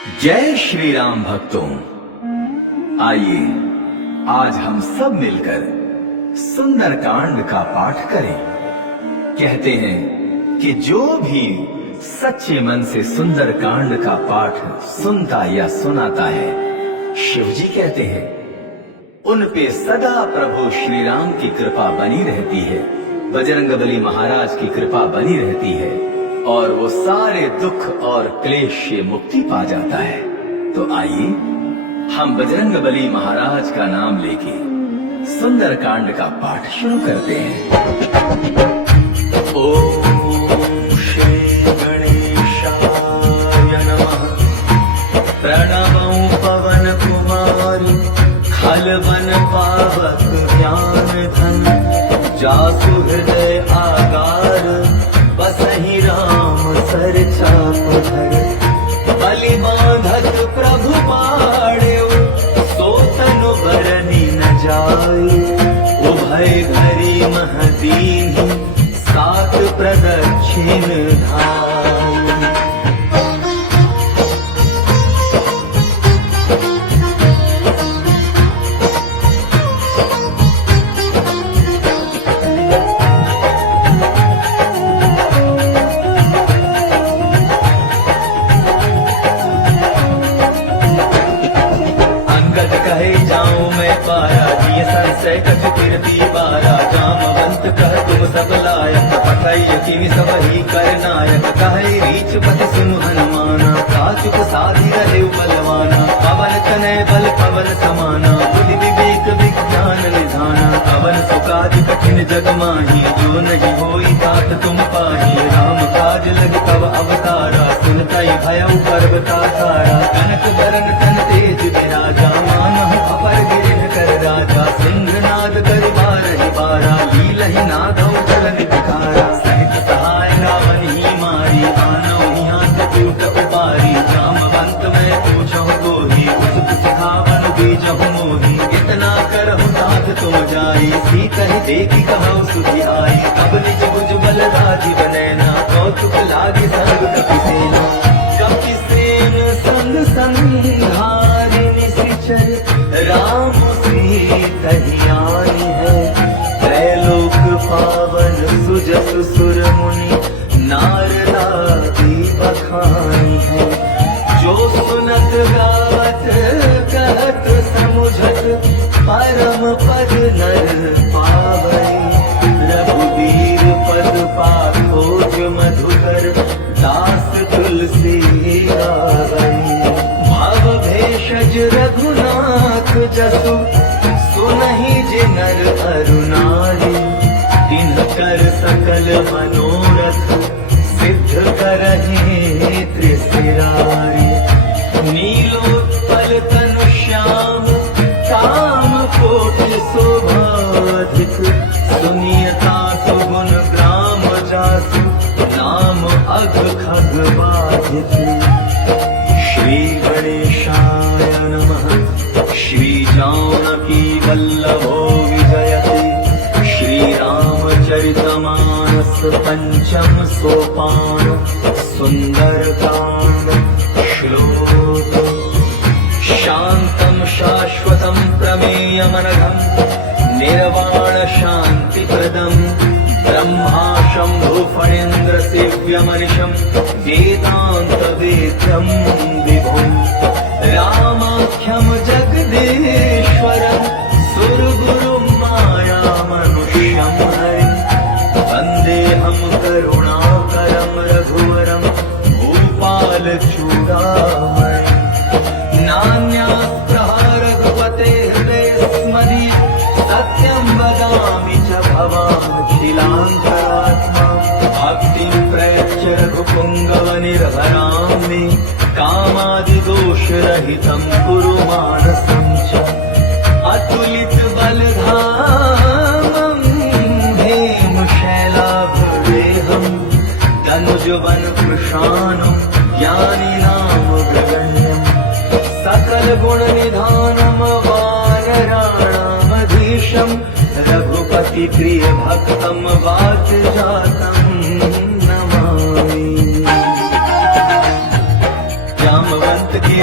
जय श्री राम भक्तों, आइए आज हम सब मिलकर सुंदरकांड का पाठ करें। कहते हैं कि जो भी सच्चे मन से सुंदरकांड का पाठ सुनता या सुनाता है, शिव जी कहते हैं उन पे सदा प्रभु श्री राम की कृपा बनी रहती है, बजरंगबली महाराज की कृपा बनी रहती है और वो सारे दुख और क्लेश से मुक्ति पा जाता है। तो आइए हम बजरंगबली महाराज का नाम लेके सुंदरकांड का पाठ शुरू करते हैं। ओम श्री गणेशाय नमः। प्रणवं पवन कुमार खल बन पावक ज्ञान धन। जासु हृदय आगार बसहि राम सर चाप धर। बलि बांधत प्रभु पाड़्यो सो तनु बरनि न जाय। उभय घरी मह दीन्हि सात प्रदक्षिण धाय। कछ कीर्ति बारा जामवंत कह तुम सब लायक। पठय किमि सब ही कर नायक। कहे रीछ पति सुनु हनुमाना। काचुक साधि रहे बलवाना। पवन तनय बल पवन समाना। बुद्धि विवेक विज्ञान निधाना। पवन सुकाज कठिन जग माही। जो नहीं होई तात तुम पाही। राम काज लग तब अवतारा। सुनतई भयउ पर्वताधारा। कनक बरन तन तेज विराजा। मानहु अपर गिरिह कर राजा। सिंहनाद कर बारहि बारा। लीलहि नादौ चलन विकारा। सहित सहाय रावण ही मारी। आनौ हियांत कूट उबारी। जामवंत मैं पूछहु गोही। उसुत सिखावन बीजहु मोही। इतना करहु साध तुम जाई। सीतहि देखि कहौ सुधि आई। अब निज भुज बल राजीव नैना। कौतुक लागे सर्व कपि सेना। कपि सेन संग संहारि निशिचर। राम सीतहि आई है। त्रैलोक पावन सुजसु सुर मुनि। नारदादि बखानी है। जो सुनत गावत कहत समुझत। परम पद नर पावै। रघुवीर पद पाखोज मधुकर। दास तुलसी गावै। भव भेषज रघुनाथ जसु। सुनहि जे नर अरु नारी। तिनकर सकल मनोरथ। सिद्ध करहि त्रिशिरारी। नीलोत्पल तनु श्याम। काम कोटि शोभाधिक। सुनियता सुगुण ग्राम जासु। नाम अघ खग बाधिक। श्री गणेशाय नमः। श्री जानकी वल्लभो विजयते। श्री रामचरितमानस पंचम सोपान। सुंदरकांड श्लोक। शांतं शाश्वतं प्रमेयमनघं। निर्वाण शांति प्रदं। ब्रह्मा शंभु फणीन्द्र सेव्यमनिशं। वेदांत वेद्यं विभुं। रामाख्यं जगदीश्वरं। सुरगुरुं माया मनुष्यं हरिं। वन्देऽहं करुणाकरं रघुवरं। भूपाल चूडामणिं। नान्यास्पृहा रघुपते हृदये स्मदीय। सत्यं वदामि च भवामखिलान्तरात्मा। भक्तिं प्रयच्छ रघुपुङ्गव निर्भरां मे। कामादिदोषरहितं कुरु मानसं च। अतुलित बलधामं। हेम शैलाभदेहं। तनुजवन कृशानं। ज्ञानिनाम ग्रगण्यं। सकल गुण निधानम। वानराणामधीशं। रघुपति प्रिय भक्तं। वात जातं नमामि। जामवंत के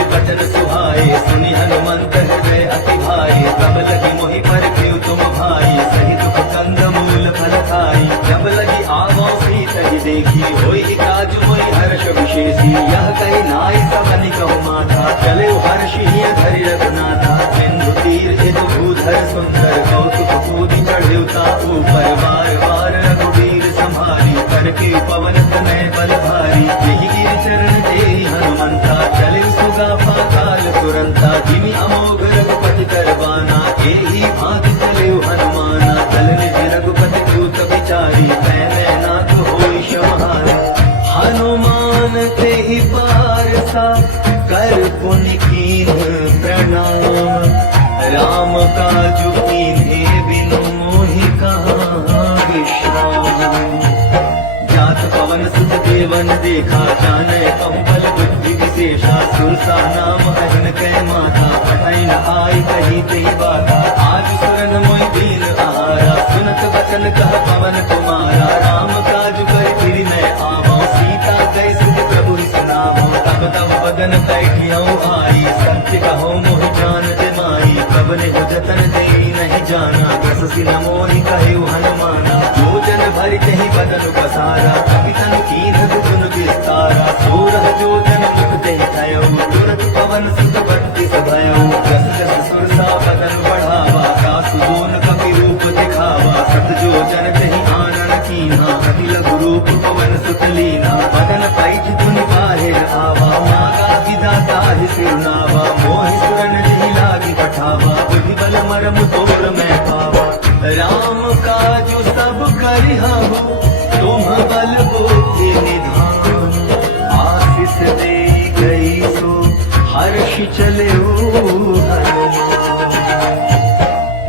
विशेषी यह कही नाई सबनि कहु माथा चले हर्षि धरि रघुनाथा सिंधु तीर इत भूधर सुंदर कौतुक कूदि चढ़ेवता ऊपर बार बार रघुवीर संभारी करके पवन तनय बल भारी यही गिर चरण तेहि हनुमंता चले सुगा पाताल तुरंता जिमि अमोघ रघुपति करवाना एहि भांति चले हनुमाना चल निज रघुपति दूत विचारी मैं नाथ होई समारी हनुमान तेहि पारसा कर पुनि कीन प्रणाम राम काजु कीन्हे बिनु मोहि कहाँ विश्राम जात पवन सुत देवन देखा जाने कंबल बुद्धि विशेषा सुरसा नाम अहिन कै माता पठै न आई कही ते बाता आज सुरन मोहि दीन आहारा सुनत वचन कह पवन कुमारा राम काज कर फिर मैं आवो सीता कै सुख प्रभु सुनावो तब तब बदन बैठियो आई सत्य कहो मोहि जान माई कबने हो जतन दे नहीं जाना दस सिन मोहि कहे हनुमाना जो जन भरि कहीं बदन पसारा कपि तनु कीन गुण विस्तारा सोरह जो जन मुख ते थयो तुरत पवन सुत बत्ति सभयो जस जस सुरसा बदन बढ़ावा कासु दोन कपि रूप दिखावा सत जो जन कहीं आनन कीन्हा अति लघु रूप पवन सुत लीना बदन पैठ धुनि बाहिर आवा मागा विधाता ही सिरनावा मोहि सुरन जी लागी पठावा बुद्धि बल मरम तोर मैं पावा राम काजु सब करिहु तुम बल बुद्धि निधान आशीष दे गई सो हर्ष चले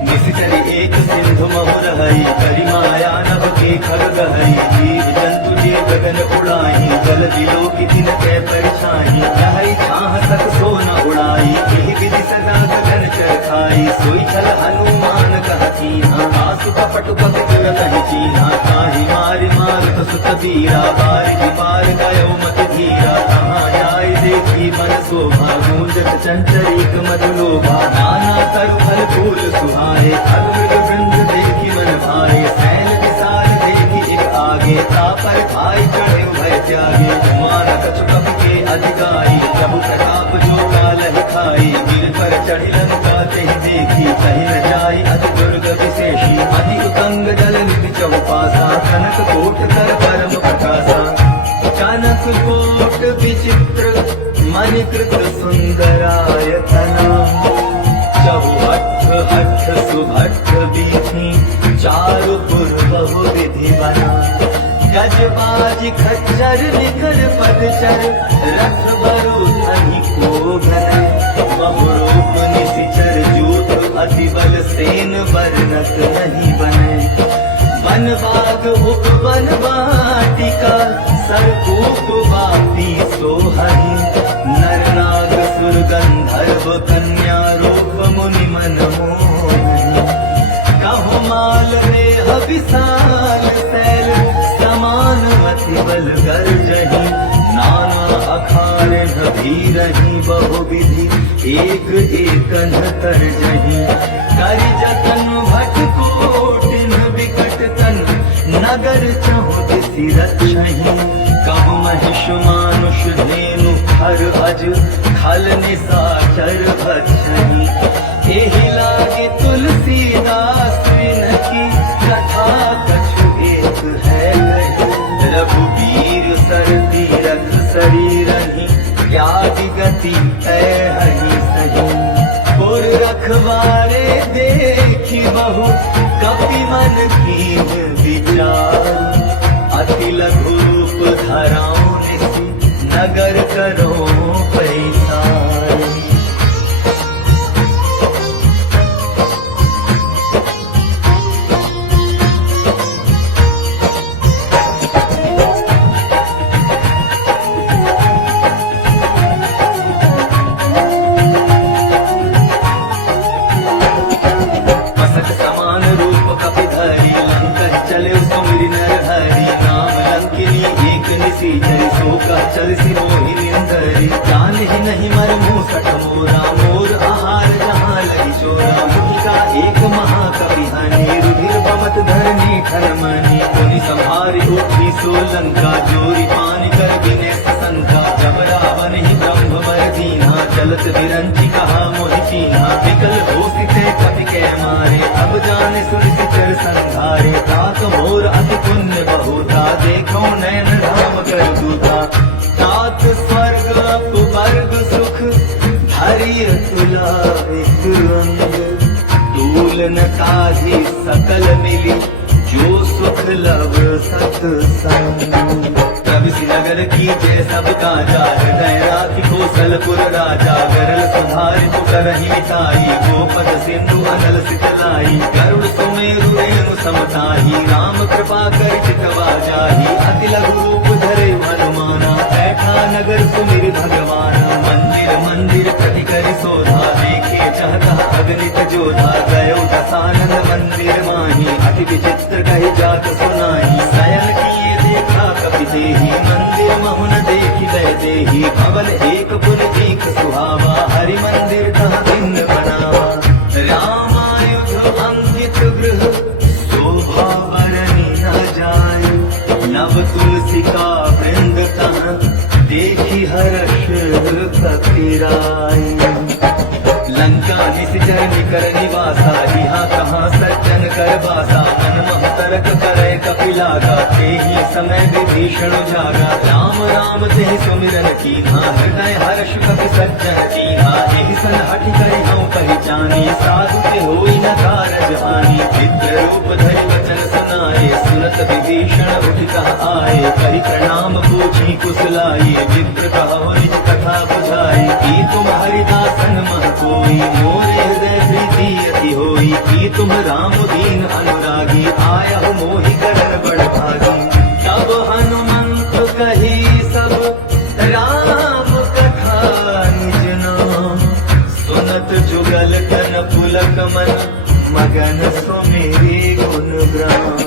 निश्चरी एक सिंधु महुर हई करि माया नभ के खग गहई जीव जंतु जे गगन उड़ाई जल दिलो की दिन के परछाई चाहे छाह सक सो न उड़ाई यही विधि सदा गगन चरखाई सोई छल हनुमान कहती आसु कपट कपि तुरत ही चीन्हा ताहि मारि मारुत सुत धीरा बारि पार गयो मति धीरा कहाँ जाय देखी मन शोभा गूंजत चंचरीक मधुलोभा नाना तरु फल फूल सुहाए फल मृग वृंद देखी मन भाए सैल विशाल देखी एक आगे तापर भाई चढ़े भय त्यागे मानक कपि के अधिकारी प्रभु प्रताप जो काल खाई गिर पर चढ़ी लंका तेहि देखी कही न जाई अति दुर्ग विशेषी अति उतंग जल निधि चौपासा कनक कोट कर परम प्रकाशा कनक कोट विचित्र मणिकृत सुंदरायतना चहुहठ हठ सुभठ बीथी चारु पुर बहु विधि बना गजबाज खच्चर निकर पदचर रथ बरु धनि को घन बहुरूप निशिचर जूत अति बल सेन वर्णक नहीं बने वन बाग उपवन वाटिका सरकूप वापी सोहनी नर नाग सुर गंधर्व कन्या रूप मुनि मन मोहनी कहो माल देह विशाल सैल समान मति बल गर्जही नाना अखारे भीरही बहु विधि एक एकन तरजही करि जतन भट कोटिन विकट तन नगर चहु दिसि रक्षही कब महिष मानुष धेनु हर अज खल निशाचर भक्षही एहि लागे तुलसीदास विनती कथा कछु एक है कही रघुवीर सर तीरथ शरीरहि त्यागी गति हरि सही पुर रखवारे देखी बहु कपि मन कीन विचार अति लघु रूप धराऊं निसि नगर करो पैसार चल सिरोहि निंदरी जान ही नहीं मर मूसठ मोरा मोर आहार जहाँ लगी चोरा मुखिका एक महाकवि हनी रुधिर बमत धरनी खरमनी पुनि संहारी उठी सोलंका जोरी पानी कर बिने ससंका विरंची कहा मोहि कीन्हा विकल हो सिते कपि के मारे अब जाने सुनि सिचर संधारे तात मोर अति पुण्य बहुता देखो नैन राम कर दूता तात स्वर्ग अपवर्ग सुख हरि तुला एक अंग तूल न काहि सकल मिली जो सुख लव सत्संग प्रभु नगर की जय सब काजा हृदय राखी कौशलपुर राजा गरल सुधारि करहि मिताई गोपद सिंधु अनल सितलाई गरुड़ सुमेरु रेणु समताही राम कृपा कर चितवा जाही अति लघु रूप धरे हनुमाना बैठा नगर सुमिर भगवाना मंदिर मंदिर प्रति करि शोधा देखे चाहता अगणित जोधा गयो दसानन मंदिर माही अति विचित्र कहि जात सुनाही शयन किए देखा कपि देही मंदिर महुन देखि दय देही भवन एक पुर एक सुहावा हरि मंदिर कहाँ भिन्न बनावा रामायुध अंकित गृह शोभा बरनी न जाय नव तुलसी का वृंद तहाँ देखी हर्ष कपिराय लंका निश्चर निकर निवासा यहाँ कहाँ सज्जन कर बासा मन महतरक करे कपिलागा तेहि समय विभीषण जागा राम राम तेहि सुमिरन कीन्हा हृदय हर्ष कपि सज्जन कीन्हा एहि सन हठि करि हऊँ पहचानी साधु के होई न कारज हानि चित्र रूप धरि वचन सुनाए सुनत विभीषण उठि कहा आए करि प्रणाम पूछी कुशलाई विप्र कहो निज कथा बुझाई की तुम हरिदासन मह कोई मोरे हृदय प्रीति अति होई की तुम राम दीन अनुरागी आया हो मोहि गड़र बड़ भागी तब हनुमंत कही सब राम कथा निज नाम सुनत जुगल तन पुलक मन मगन सुमेरे गुण ग्राम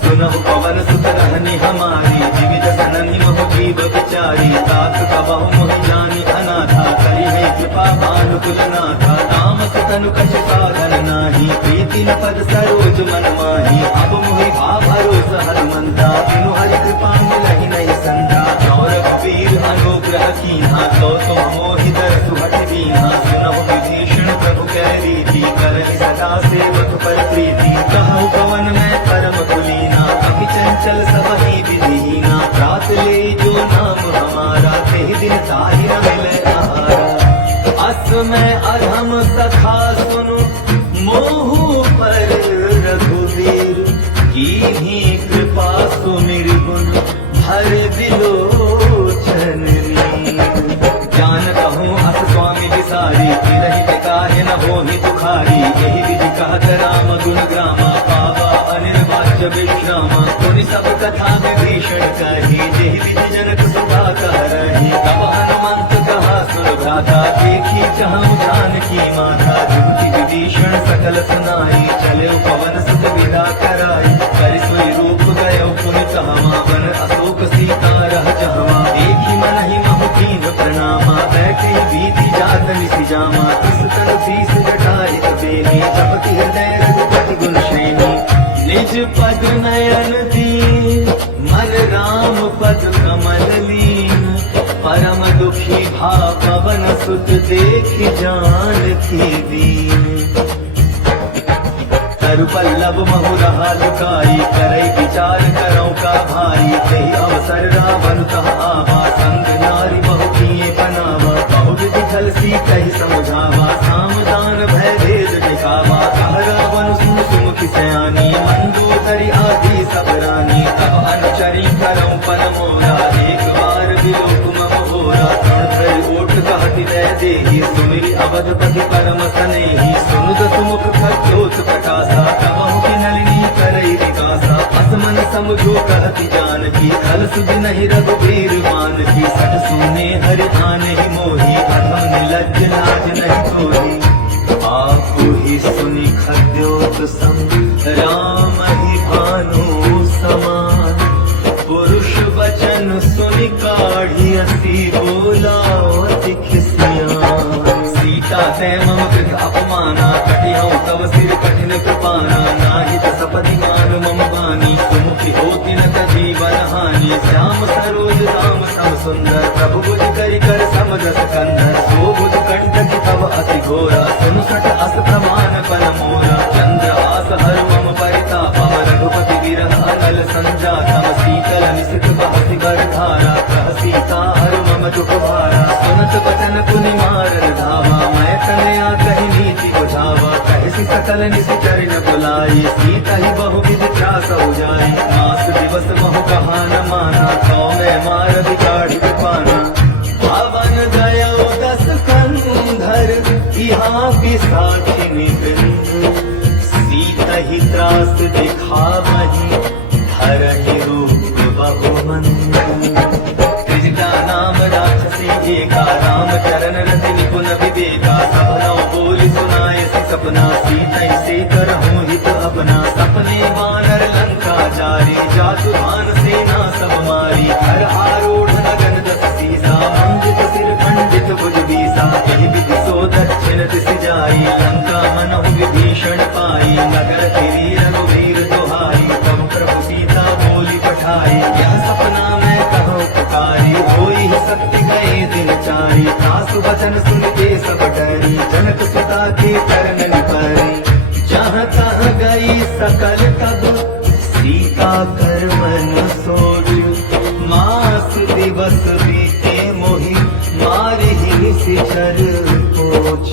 सुनहु पवन सुत रहनी हमारी जीवित सननि मोह जीव विचारी तात कबहु मोहि जानी अनाथा करि है कृपा भानुकुल नाथा राम सुतनु कछ साधन नाही प्रीति न पद सरोज मन माही अब मोहि भाव भरोस हनुमंता बिनु हरि कृपा मिलहि नहीं संता चौर कबीर अनुग्रह कीन्हा तो तुम मोहि दरसु हठ दीन्हा सुनहु विभीषण प्रभु कै रीति करहि सदा सेवक पर प्रीति कहु पवन में परम कुलीना कपि चंचल सब ही विधीना रात ले जो नाम हमारा तेहि दिन ताहि न मिले आहारा अस में अधम सखा सुनु मोहु पर रघुवीर कीन्ही कृपा सुमिर गुण हर बिलोचन नीर जान कहूँ अस स्वामी विसारी तिरहि काहे न होहि तुखारी यही विधि कहत राम गुण ग्रामा पावा अनिर्वाच्य विश्रामा पुनि सब कथा विभीषण कही जेहि विधि जनक सुधा कह रही तब हनुमंत कहा सुन भ्राता देखी चाहूँ जानकी माता जुगति विभीषण सकल सुनाई चले पवन सुत विदा कराई करि सोई रूप गयो पुनि कहवा वन अशोक सीता रह जहवा देखी मन ही महु कीन प्रणामा बैठे बीती जात निसि जामा तिस तन शीस जटाई बेनी जपति हृदय रघुपति गुण श्रेणी निज पद नयन दीन मन राम पद कमल लीन परम दुखी भा पवन सुत देख जानकी दीन तरु पल्लव महु रहा लुकाई करई विचार करौ का भाई तेहि अवसर रावण कहा आवा संग नारी बहु किए बनावा बहु विधि छल सी कहि समझावा सामदान भय भेद दिखावा कह रावण सुमुखि सयानी मंदोदरी आदि सब रानी तब अनुचरी करौ पन मोरा एक बार विलोक मम होरा तृण ओठ कहति दय देहि सुमिरि अवधपति परम सनेहि सुनुद सुमुख खद्योत प्रकाशा कबहु की नलिनी करई विकासा असमन समझो कहति जानकी खल सुध नहीं रघुबीर मान की सठ सुने हरि आने ही मोही अधम निलज्ज लाज नहीं तोही आपु ही सुनि खद्योत सम राम ही भानु समान पुरुष वचन सुनि काढ़ी असी बोला अति खिसियान सीता तै मम कृत अपमाना कटिहौ तव सिर कठिन कृपाना नाहित सपति मान मम बानी सुमुखि होति न जीवन हानि श्याम सरोज राम सम सुंदर प्रभु बुझ करि कर समरस कंधर सो बुझ कट अति घोरा सुनुसट अस प्रमाण पन मोरा चंद्रहास हर मम परितापम रघुपति विरह अनल संजातम शीतल निशित बहति बर धारा कह सीता हर मम दुख भारा सुनत बचन पुनि मारन धावा मैं कन्या कही नीति बुझावा कहसी सकल निशिचर न बुलाई सीता ही बहु विधि त्रास हो जाई मास दिवस बहु कहा न माना तो मैं मार बिगाड़ी पाना पावन दया दस कंधर यहाँ पिसाचिनी बिंदु सीता ही त्रास दिखावही धरहि रूप बहुमंदु त्रिजटा नाम राक्षसी एका राम चरण रति निपुण विवेका सब नौ बोली सुनाए सपना सीता से करहूँ हित अपना सपने वानर लंका जारी जातु भान सेना सब मारी हर आरूढ़ नगन दस सीसा मंडित सिर खंडित भुज बीसा यही विधि सो दक्षिण दिश जाई लंका मनहु विभीषण पाई नगर फिरी रघुवीर दुहाई तब प्रभु सीता बोली पठाई यह सपना मैं कहो पुकारी होई सत्य गए दिन चारी सासु वचन सुन के सब डरी जनक सुता के चरण परी जहाँ तहाँ गई सकल तब सीता कर मन सोच मास दिवस बीते मोहि मारे ही सिचर पोछ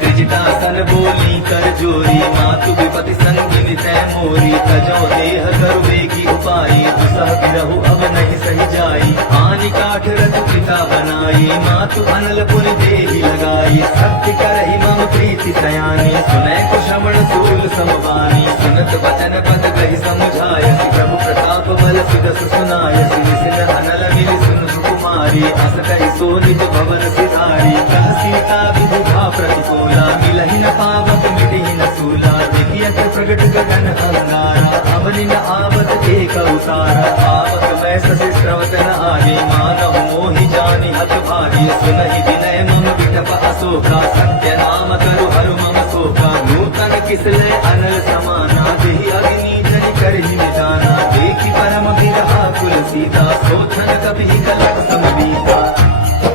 त्रिजटा सन बोली कर जोरी मातु विपति संगिनी तै मोरी तजो देह करु बेगी उपाई दुसह गिरहु अब नहीं सही जाई आनि काठ रथ पिता बनाई मातु अनल पुनि देहि लगाई सत्य करहि मम प्रीति सयानी सुनै को श्रवण सूल समवानी सुनत वचन पद कहि समुझायसि प्रभु प्रताप बल सुदस सुनायसि निसिन अनल मिलि सुन सुकुमारी अस कहि सोनित भवन सिधारी कह सीता विधि भा प्रतिकूला मिलहि न पावक मिटिहि न सूला देखियत प्रगट गगन अंगारा अवनि न आवत एक उतारा आवत मैं ससि स्रवत न आगे मानव मोहि जानि हत भागी सुनहि विनय मम विटप अशोका सत्य नाम करु हरु मम शोका नूतन किसले अनल समाना देहि अग्नि जनि करहि निदाना देखि परम विरहा कुल सीता सोचन कपि कलप समबीता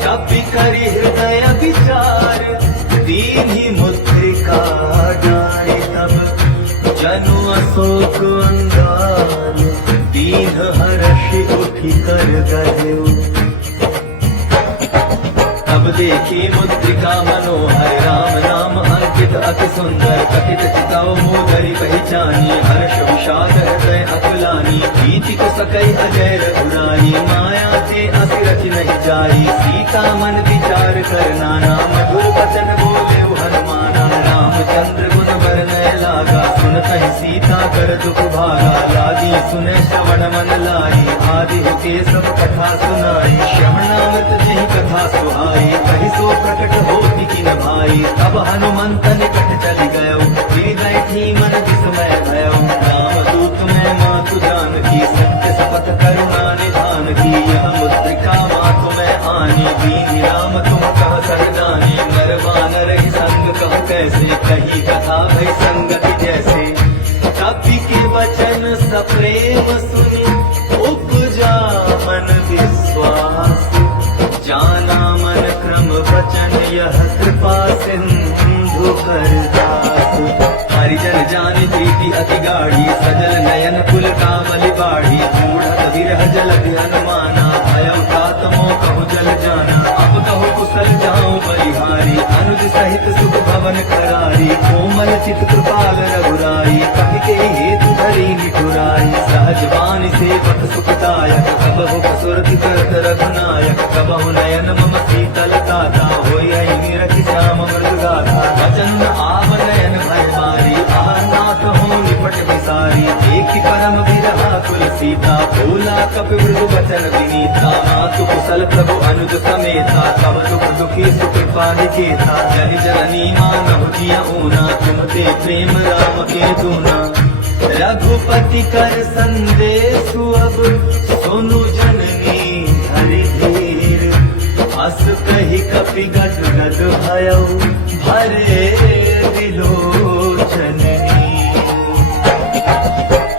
कपि करि हृदय विचार दीन्हि मुद्रिका डारि तब जनु अशोक अंगार दीन हर्षि उठि कर गयो तब देखी मुद्रिका मनोहर राम नाम अंकित अति सुंदर कथित चिताओ मोदरी पहचानी हर्ष विषाद हृदय अकुलानी भीति को सकई अजय रघुराई माया से असिरच नहीं जाई सीता मन विचार कर नाना मधुर वचन बोले हनुमाना रामचंद्र गुण वर्णय लागा सुनत ही सीता कर दुख भागा लागी सुने श्रवण मन लाई आदि के सब कथा सुनाई श्रवणामृत जही कथा सुहाई कही सो प्रकट होती कि न भाई तब हनुमंत निकट चली गयो हृदय थी मन विस्मय भयो राम दूत में मातु जान की सत्य शपथ करुणा निधान की यह मुद्रिका मातु में आनी दीन राम तुम कह सरदानी मरवान रही संग कह कैसे कही कथा भई संगति जैसे कपि के वचन सप्रेम सुनि उपजा मन विश्वास जाना मन क्रम वचन यह कृपा सिंधु करदास हरिजन जानि प्रीति अति गाढ़ी सजल नयन कुल कामलि बाढ़ी मूढ़त विरह जलधि हनुमाना भयउ तात मोह कहु जल जाना अब कहु कुशल जाऊं बलिहारी अनुज सहित सुख भवन करारी कोमल चित कृपाल रघुराई कहि के हेतु धरी निठुराई सहज वाणी सेवक सुखदायक कबहु कसुरति करत रघुनायक कबहु नयन मम शीतल गाथा होई निरखि श्याम मृग गाथा वचन आव नयन भय मारी आह नाथ हो निपट विसारी देखि परम विरहा कुल सीता भूला कपि मृदु वचन विनीता मातु कुशल प्रभु अनुज समेता तब दुख दुखी सुख पानिकेता जनि जननी मानहु जिया ऊना तुम ते प्रेम राम के दूना रघुपति कर संदेशु अब सोनु जननी हरि धीर हस कही कपि गद गद भयो भरे विलोचनी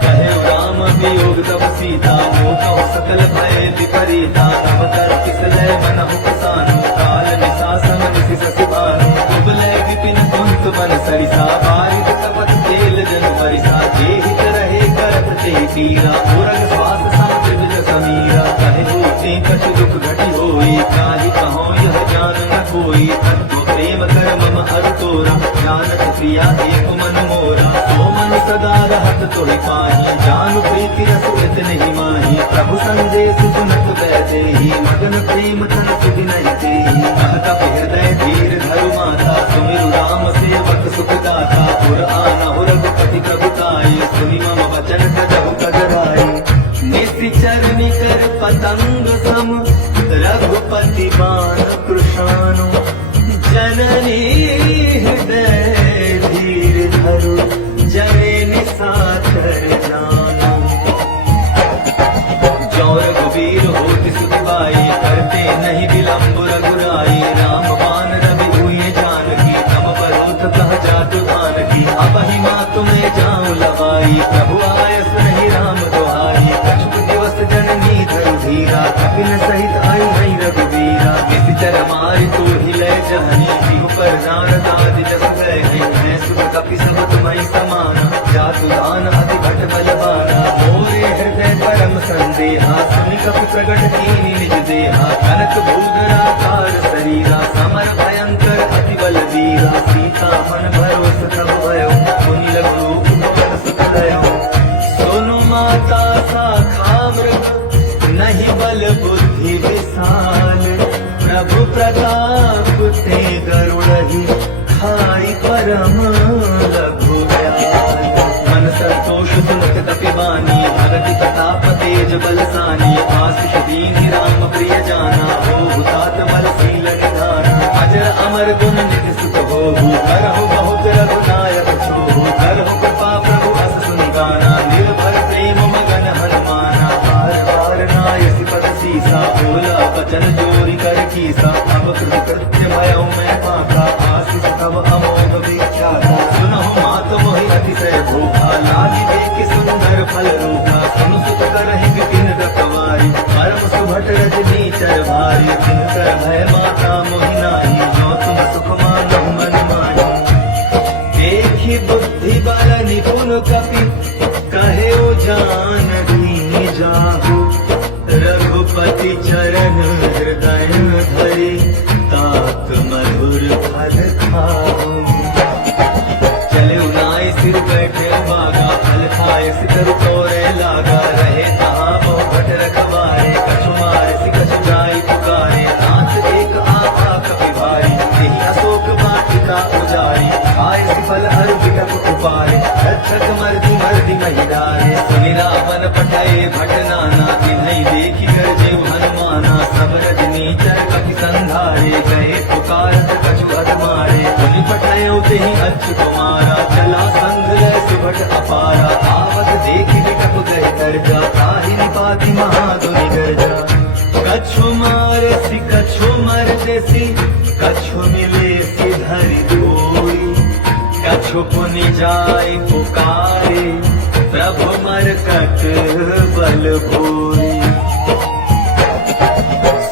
कहे राम वियोग तब सीता मोह सकल भय विपरीता तब कर किसलय मनहु किसानु काल निशासन निशि ससि पीरा उरग श्वास संग समीरा कहे होते कछु दुख घटी होई काहि कहो यह जान न कोई तत्व प्रेम कर मम हर तोरा जानत प्रिया एक मन मोरा सो मन सदा रहत तोहि पाही जान प्रीति रस इतने माही प्रभु संदेश सुनत बैठेहि मगन प्रेम तन सुधि नहीं देहि कहता हृदय धीर धरु माता सुमिरु राम सेवक सुख दाता पुर आना रघुपति प्रभुताई सुनि मम वचन कजहु कजराई निश्चर निकर पतंग सम रघुपति बाण कृशानु जननी हृदय धीर धरु जरे निसाचर जानो जो रघुवीर होति सुखबाई करते नहीं विलंब रघुराई राम बाण रवि हुए जानकी तब बरोत कह जातु की अब ही माँ तुम्हें जाऊं लवाई प्रभु आयस नहीं राम दुहाई कछुक दिवस जननी धरु धीरा कपिल सहित आई नहीं रघुवीरा किसी चर मारी तो हिले जहनी जीव पर नारद आदि जस गए हैं सुख कपि सब तुम्हारी समाना जातु दान अति भट बलवाना मोरे हृदय परम संदेहा सुनि कपि प्रगट कीनी निज देहा कनक भूधराकार शरीरा समर भयंकर अति बल वीरा सीता मन भरोस तब भयो मुनि लघु रूप मोहन सुख लयो सोनु माता शाखा मृग नहीं बल बुद्धि विशाल प्रभु प्रताप ते गरुड़हि खाई परम लघु व्याल मन संतोष सुनत कपिवानी भगति प्रताप तेज बलसानी आशीष दीन राम प्रिय जाना हो तात बल शील निधाना अजर अमर गुण निधि सुख होहु करहु बहुत रघुनायक छोहु करहु कृपा प्रभु अस सुनि गाना निर्भर प्रेम मगन हनुमाना बार बार नायसि पद सीसा बोला वचन जोरी कर कीसा अब कृत्य भयो मैं पाका आशीष तब अमोघ विख्याता सुनहु मात मोहि अतिशय भूखा लागी देखि सुंदर फल रूपा सुनु सुत करहि विपिन रखवारी परम सुभट रजनी चर भारी तिनकर भय माता मोहि नाही जो तुम सुख मानहु मन माही देखि बुद्धि बल निपुण कपि कहे ओ जान भी जाहु रघुपति चरण हृदय धरि तात मधुर फल खाओ चले उनाई सिर बैठे बागा फल खाए सिकर तोरे लागा रहे तहाँ बहु भट रखवारे कछु मारे सि कछु जाई पुकारे नाथ एक आभा कपि भारी यही अशोक वाटिका उजारी खाए सि फल हर विगप उपारे रक्षक मर्दि मर्दि महिलारे सुनि रावण पठाए भट नाना तिन्हई देखी कर जेव हनुमाना सब रजनी चर कपि संधारे गए पुकारत कछु हद मारे मुनि पठायो तेहि अच्युत कुमारा चला संग लय सुभट अपारा आवत देखि विकप गए गर्जा ताहि निपाति महाधुनि गर्जा कछु मारे सि कछु मर देसी कछु मिले सि धरि धोई कछु पुनि जाय पुकारे प्रभु मरकट बल भोई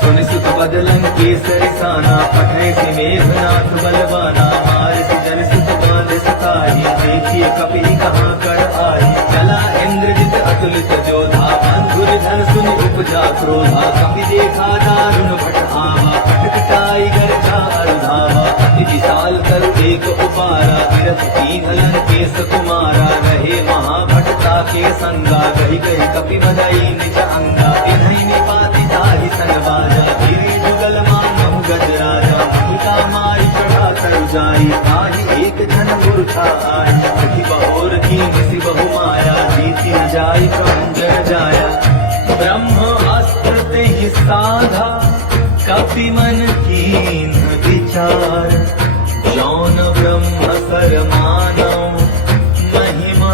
सुनि सुत बदलन केसरि साना पठै सि मेघनाथ बलवाना मार सि जन सुत बांध सताही देखिए कपि कहाँ कर आई चला इंद्रजित अतुलित जोधा बंधुर धन सुनि उपजा क्रोधा कपि देखा दारुण भट आवा पटकटाई गर्जा अरुधावा अति विशाल तरु एक उपारा विरथ कीन्हलन केस कुमारा रहे महाभटता के संगा कही कही कपि बदई निज अंगा इन्हई निपाति ताहि सन बाजा गिरि जुगल मानहु गज राजा महिता मारी चढ़ा तर जाई ताहि एक जन मूर्छा आई सखी बहोर की निसि बहु माया जीति न जाई प्रभंजन जाया ब्रह्म अस्त्र तेहि साधा कपि मन कीन विचार जौन ब्रह्म सर मानव महिमा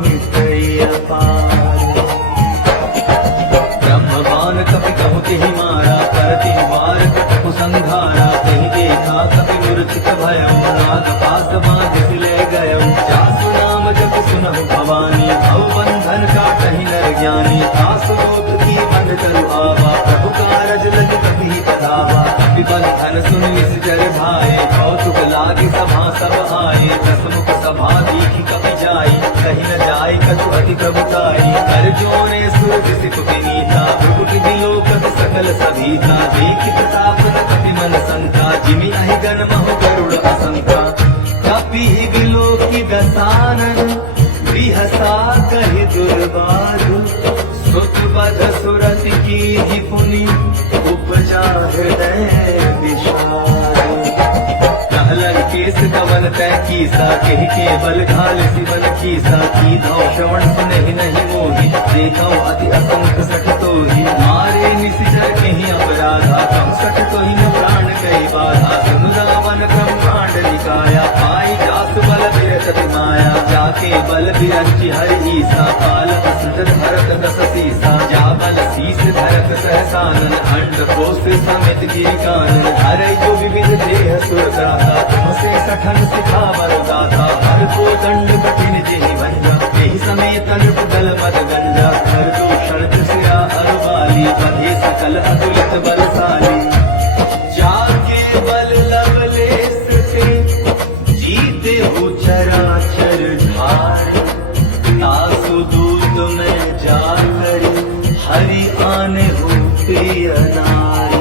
मितय अपार ब्रह्म बाण कपि कहु तेहि मारा करति वार कटकु संघारा तेहि देखा कपि मूर्छित भयो नाग पास बांध ले गयो जासु नाम जप सुनहु भवानी भव बंधन काटहि नर ज्ञानी आसु लोक की बंध तरु आवा प्रभु कारज लग कपि कदावा कपि बंधन सुनि निश्चर भाए कौतुक लागी सभा सब आए दसमुख सभा दीखि कपि जाई कही न जाय कछु अति प्रभुताई लंका देख प्रताप नपति मन शंका जिमि अहि गण महु गरुड़ असंका कपि बिलोकि दसानन बिहसा कहि दुर्बाधु सुत बध सुरति कीन्हि पुनि उपजा हृदय विषाद कहलन केस कवन तै कीसा केहि के बल घाल सिवन कीसा की धौ श्रवण सुनहि नहीं मोहि देखौ अति असंख सठ तोहि मारे निसिचर केहि अपराधा कम सठ तोहि न प्राण कई बाधा धनु रावण ब्रह्मांड निकाया पाई जासु बल बिरचति माया जाके बल बिरचि हरि ईसा पाल असुर भरत दस सीसा जा बल शीस धरत सहसानन अंड कोश समेत गिरि कानन धरै जो विविध देह सुर गाथा तुमसे सठन सिखावर गाथा हर को दंड कठिन जिहि भंजा एहि समेत नृप दल मद गंजा हर दूषण सिरा अरवाली बधे सकल अतुलित बलशाली जाके बल लवलेस से जीते हो चराचर ढार तासु दूत में जाकर हरि आने हो प्रिय नारी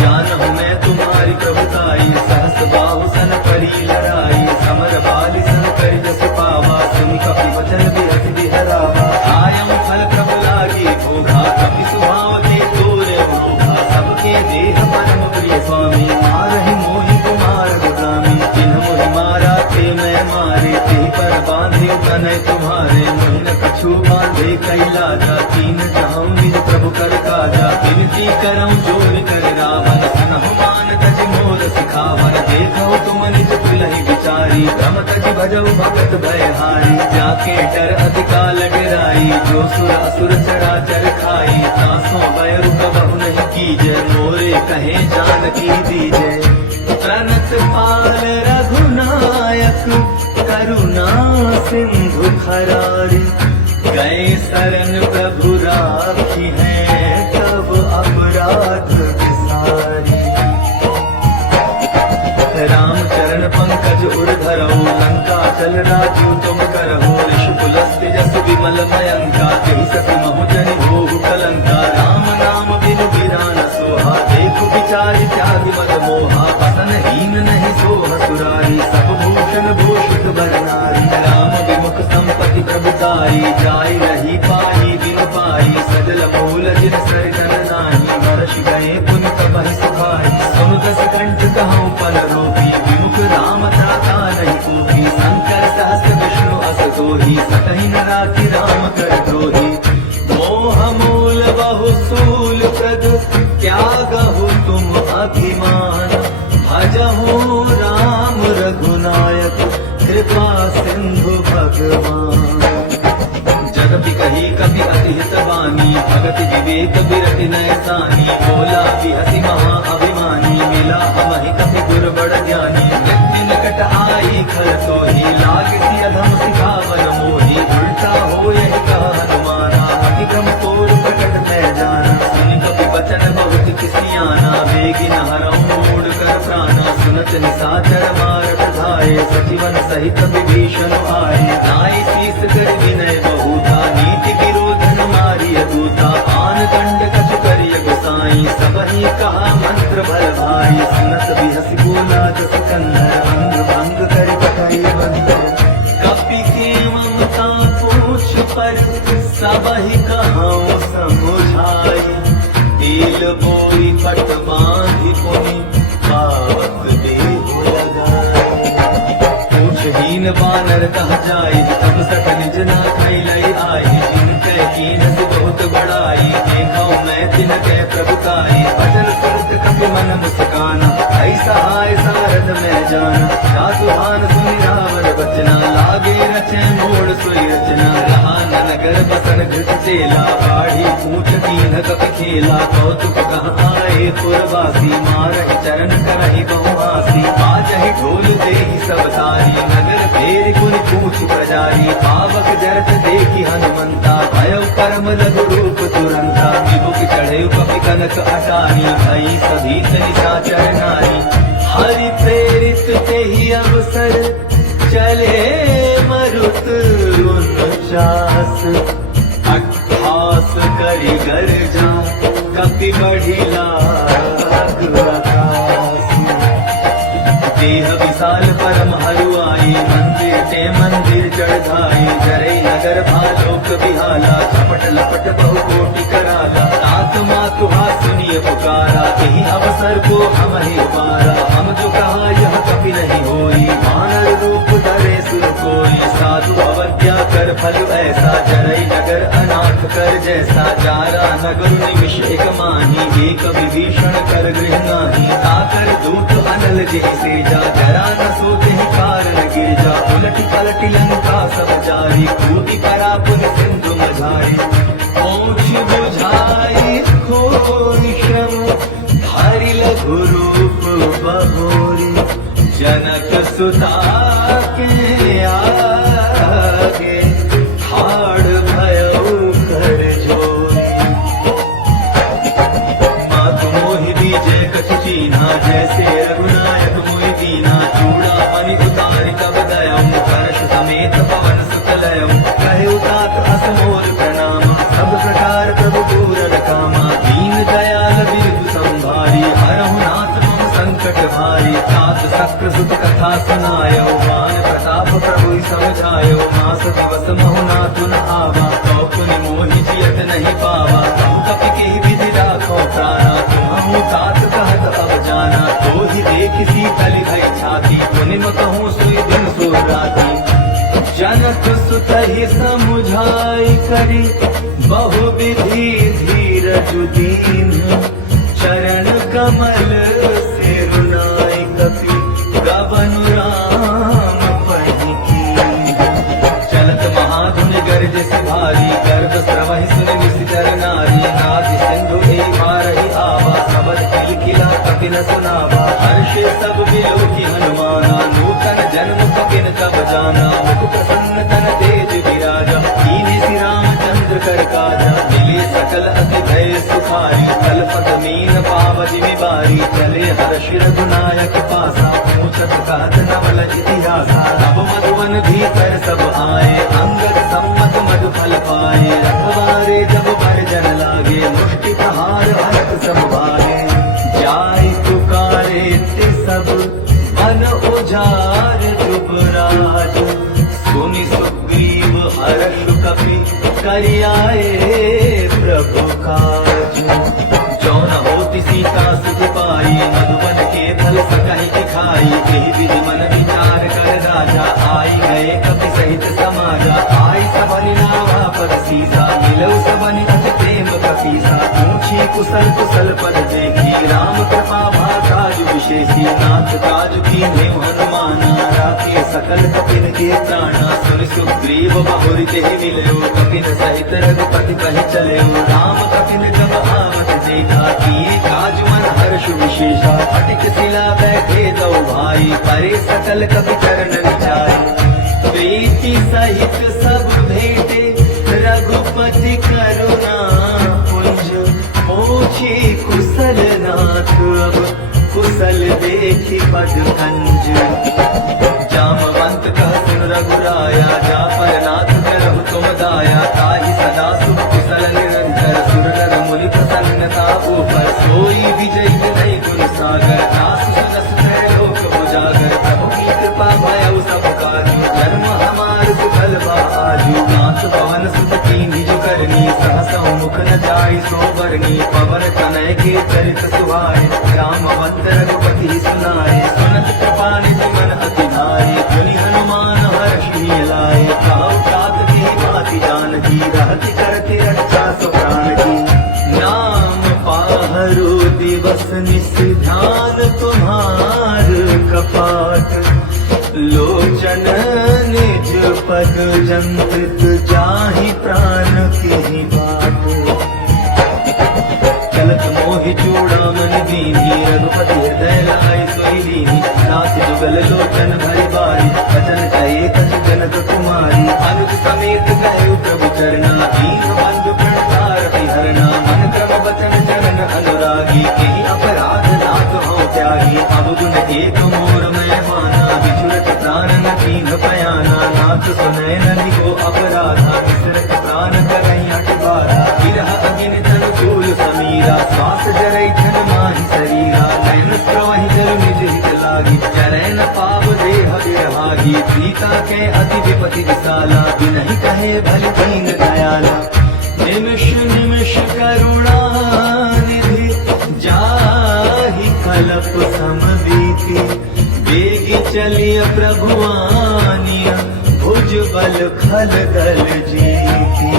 जानहु मैं तुम्हारी प्रभुताई सहस बाहु सन करी लड़ाई समर बाली सन कर जस पावा सुनि कपि वचन बिहस बिहरावा आयम फल प्रभु लागी भोगा कपि सुभाव के तोरे भोगा सबके देह परम प्रिय स्वामी मारहि मोहि कुमार गुलामी जिन्ह मोहि मारा ते मैं मारे ते पर बांधे तनय तुम्हारे मोहि न कछु बांधे कैलाजा तीन जहाँ निज प्रभु कर काजा विनती करऊं जोरि कर रावण सनहु मान तज मोर सिखावन देखो तुम निज तुलहि विचारी भ्रम तज भजऊ भगत भयहारी जाके डर अधिका लगराई जो सुर असुर चराचर खाई तासों भय कबहु नहीं कीजय मोरे कहे जानकी दीजय प्रणत पाल रघुनायक करुणा सिंधु खरारी गए शरण प्रभु राखी है तब अपराध विसारी राम चरण पंकज उर धरऊ लंका चल राजू तुम करहु ऋषिकुलस तेजस विमल मयंका तेहि सखी महु जनि भोग कलंका राम नाम बिनु बिरान सोहा देखु विचारि त्याग मद मोहा पसन हीन नहीं सोह सुरारी सब भूषण भूषित बरनारी राम विमुख संपत्ति प्रभुताई जाय रही पाई बिनु पाई सजल मूल जिन सरजन नाही हर्ष गए पुनि तबहि सुखाई सुन दस कंठ कहूँ पल रोपी विमुख राम त्राता नहीं कोपी शंकर सहस्र विष्णु अस दोही सकहि न राखि राम कर द्रोही मोह मूल बहु सूल प्रद त्यागहु तुम अभिमान भजहु राम रघुनायक कृपा सिंधु भगवान जगति कही कपि अति हित वाणी भगति विवेक बिरति नयसानी बोला बिहति महा अभिमानी मिला हमहि कपि गुर बड़ ज्ञानी व्यक्ति निकट आई खल सोही लागति अधम सिखावन मोही उल्टा हो यही कहा हनुमाना अतिक्रम तोड़ प्रकट मैं जाना सुनि कपि वचन बहुत किसियाना बेगिन हरऊं मूड कर प्राणा सुनत निशाचर मारत धाये सचिवन सहित विभीषण आए नाई शीस कर विनय बहुता नीति विरोधन मारिय दूता आन दंड कछ करिय गोसाई सबहि कहा मंत्र भल भाई सुनत बिहस बोला जस कंधर अंग भंग कर पठाई बंदर कपि के ममता पूछ पर सबहि कहाऊं समुझाई तिल बोरी पट बांधि पुनि पावक देहु लगाई पूछहीन बानर कह जाई तब सठ निज ना खैलई आई जिनके कीन से बहुत बड़ाई देखो मैं तिनके प्रभुताई भजन सुरत कपि मन मुस्काना ऐसा हाय सारद में जाना साधुहान सुनि रावण बचना लागे रचे मोड़ सोई रचना रहा नगर बसर घृत चेला बाढ़ी पूछ कीन कपि खेला कौतुक कहाँ आए पुरवासी मारहि चरण करहि बहुआसी बाजहि ढोल देहि सब तारी नगर फेर कुनि पूछ प्रजारी पावक जरत देखि हनुमंता भयउ कर्म लघु रूप तुरंता विमुख चढ़े कपि कनक अटारी भई सभीत निशाचर नारी हरि प्रेरित तेहि अवसर चले मरुत उनचास अट्ठास करि गर्जा कपि भक्ति बढ़िला देह विशाल परम हरुआई मंदिर ते मंदिर चढ़ाई जरे नगर भालोक बिहाला झपट लपट बहु कोटि कराला तात मातु सुनिए पुकारा यही अवसर को हम ही उबारा हम जो कहा यह कभी नहीं होई मानव रूप धरे सुर कोई साधु अवज्ञा कर फल ऐसा जरई नगर अनाथ कर जैसा जारा नगर निमिष एक माही एक विभीषण कर गृह नाही ताकर दूत अनल जैसे जा जरा न सोते ही कारण गिर जा उलटी पलटी लंका सब जारी कूदी परा पुन सिंधु मझारी पहुँच बुझाई खोई श्रम हरि लघु रूप बहोरी जनक सुता के आगे हाड़ भयो कर जोरी मातु मोहि दीजे कछ चीन्हा जैसे रघुनायक मोहि दीना चूड़ा मणि उतारि तब दयम हर्ष समेत पवन सुत लयम कहे उतात असमोर प्रणाम सब प्रकार प्रभु पूरन कामा दीन दयाल बिरु संभारी हरहु नाथ मम संकट भारी तात सक्र सुत कथा सुनायो मान प्रताप प्रभु समझायो मास दिवस महु नाथु न आवा तो पुनि मोहि जियत नहीं पावा तुम कपि के विधि राखो प्राणा तुम तात कहत अब जाना तो ही देख शीतल भई छाती पुनि कहूँ सुई दिन सो राती जनक सुत ही समुझाई करी बहु विधि धीरज दीन चरण कमल से रुनाई कपि गबनु राम पढ़ी की चलत महाधुन गर्ज से भारी गर्भ स्रवहि सुन निशिचर नारी नाद सिंधु ही मारहि आवा सबद किल किला कपि न सुनावा हर्ष सब बिलोकी हनुमाना नूतन जन्म कपि न तब जाना मुख प्रसन्न तन तेज विराजा कीन्हे श्री रामचंद्र कर काजा मिले सकल अति भय सुखारी कलपत मीन पावज विबारी चले हर्ष रघुनायक पासा पूछत कहत नवल इतिहासा अब मधुवन भीतर सब आए अंगद सम्मत मधु फल पाए रखवारे जब भर जन लागे मुष्टि प्रहार हरत सब भागे जाय पुकारे ते सब मन उजार जुबराज सुनि सुग्रीव हर्ष कपि करियाए प्रभु काज जौन होति सीता सुख पाई मधुबन के फल सकहि दिखाई यही विधि मन विचार कर राजा आई गए कपि सहित समाजा आई सबनि नावा पद सीसा मिलऊ सबनि अति प्रेम कपीसा पूछी कुशल कुशल पद देखी राम कृपा भाषाजु विशेषी नाथ काज कीन्हे हनुमाना राखे सकल कपिन के प्राणा सुनि सुग्रीव बहुरि तेहि मिलयो कपिन सहित रघुपति कहि चलयो राम कपिन जब आवत देखा किए काज मन हर्ष विशेषा फटिक शिला बैठे दो भाई परे सकल कपि चरण विचारे प्रीति सहित सब भेटे रघुपति करुणा पुंज पूछे कुशल नाथ अब कुशल देखी पद कंज जामवंत कह सुन रघुराया जा पर नाथ करहु तुम दाया ताहि सदा सुख कुशल निरंतर सुर नर मुनि प्रसन्नता ऊपर सोई विजय नहीं गुण सागर दास सुदस लोक उजागर प्रभु की कृपा भयउ सब काजू जन्म हमार सुफल बाजू नाथ पवन सुत कीन्हि जो करनी सहसौ मुख न जाय सो बरनी पवन तनय के चरित सुहाए रामवंत रघुपति सुनाए सुनत कृपा निधि मन अति भारी मुनि हनुमान हर्षि लाए काहु तात की भांति जानकी रहति करति रक्षा सो प्राण की नाम पाहरो दिवस निस ध्यान तुम्हार कपाट लोचन निज पद जंत्रित जाहि प्राण की बाट चलत मोहि चूड़ामन दीनी रघुपति हृदय लाई सोई दीनी नाथ जुगल लोचन भरि बारी वचन कहे कछ जनक कुमारी अनुज समेत गए प्रभु चरना दीन बंधु प्रणतार हरना मन क्रम वचन चरण अनुरागी यही अपराध नाथ हो त्यागी अब गुण एक मोर मैं माना विचुरत प्राण न कीन्ह पयाना नाथ सुनय ननि को अपराधा विसरत प्राण करई हट बारा विरह अगिन तन चूल समीरा रैठन माहि शरीरा नयन प्रवहि जल निज हित लागी चरै न पाव देह बिरहागी सीता के अति विपति विशाला बिनहि कहे भल दीन दयाला निमिष निमिष करुणा निधि जाहि कलप सम बीती बेगी चलिय प्रभुआनिया भुज बल खल दल जीती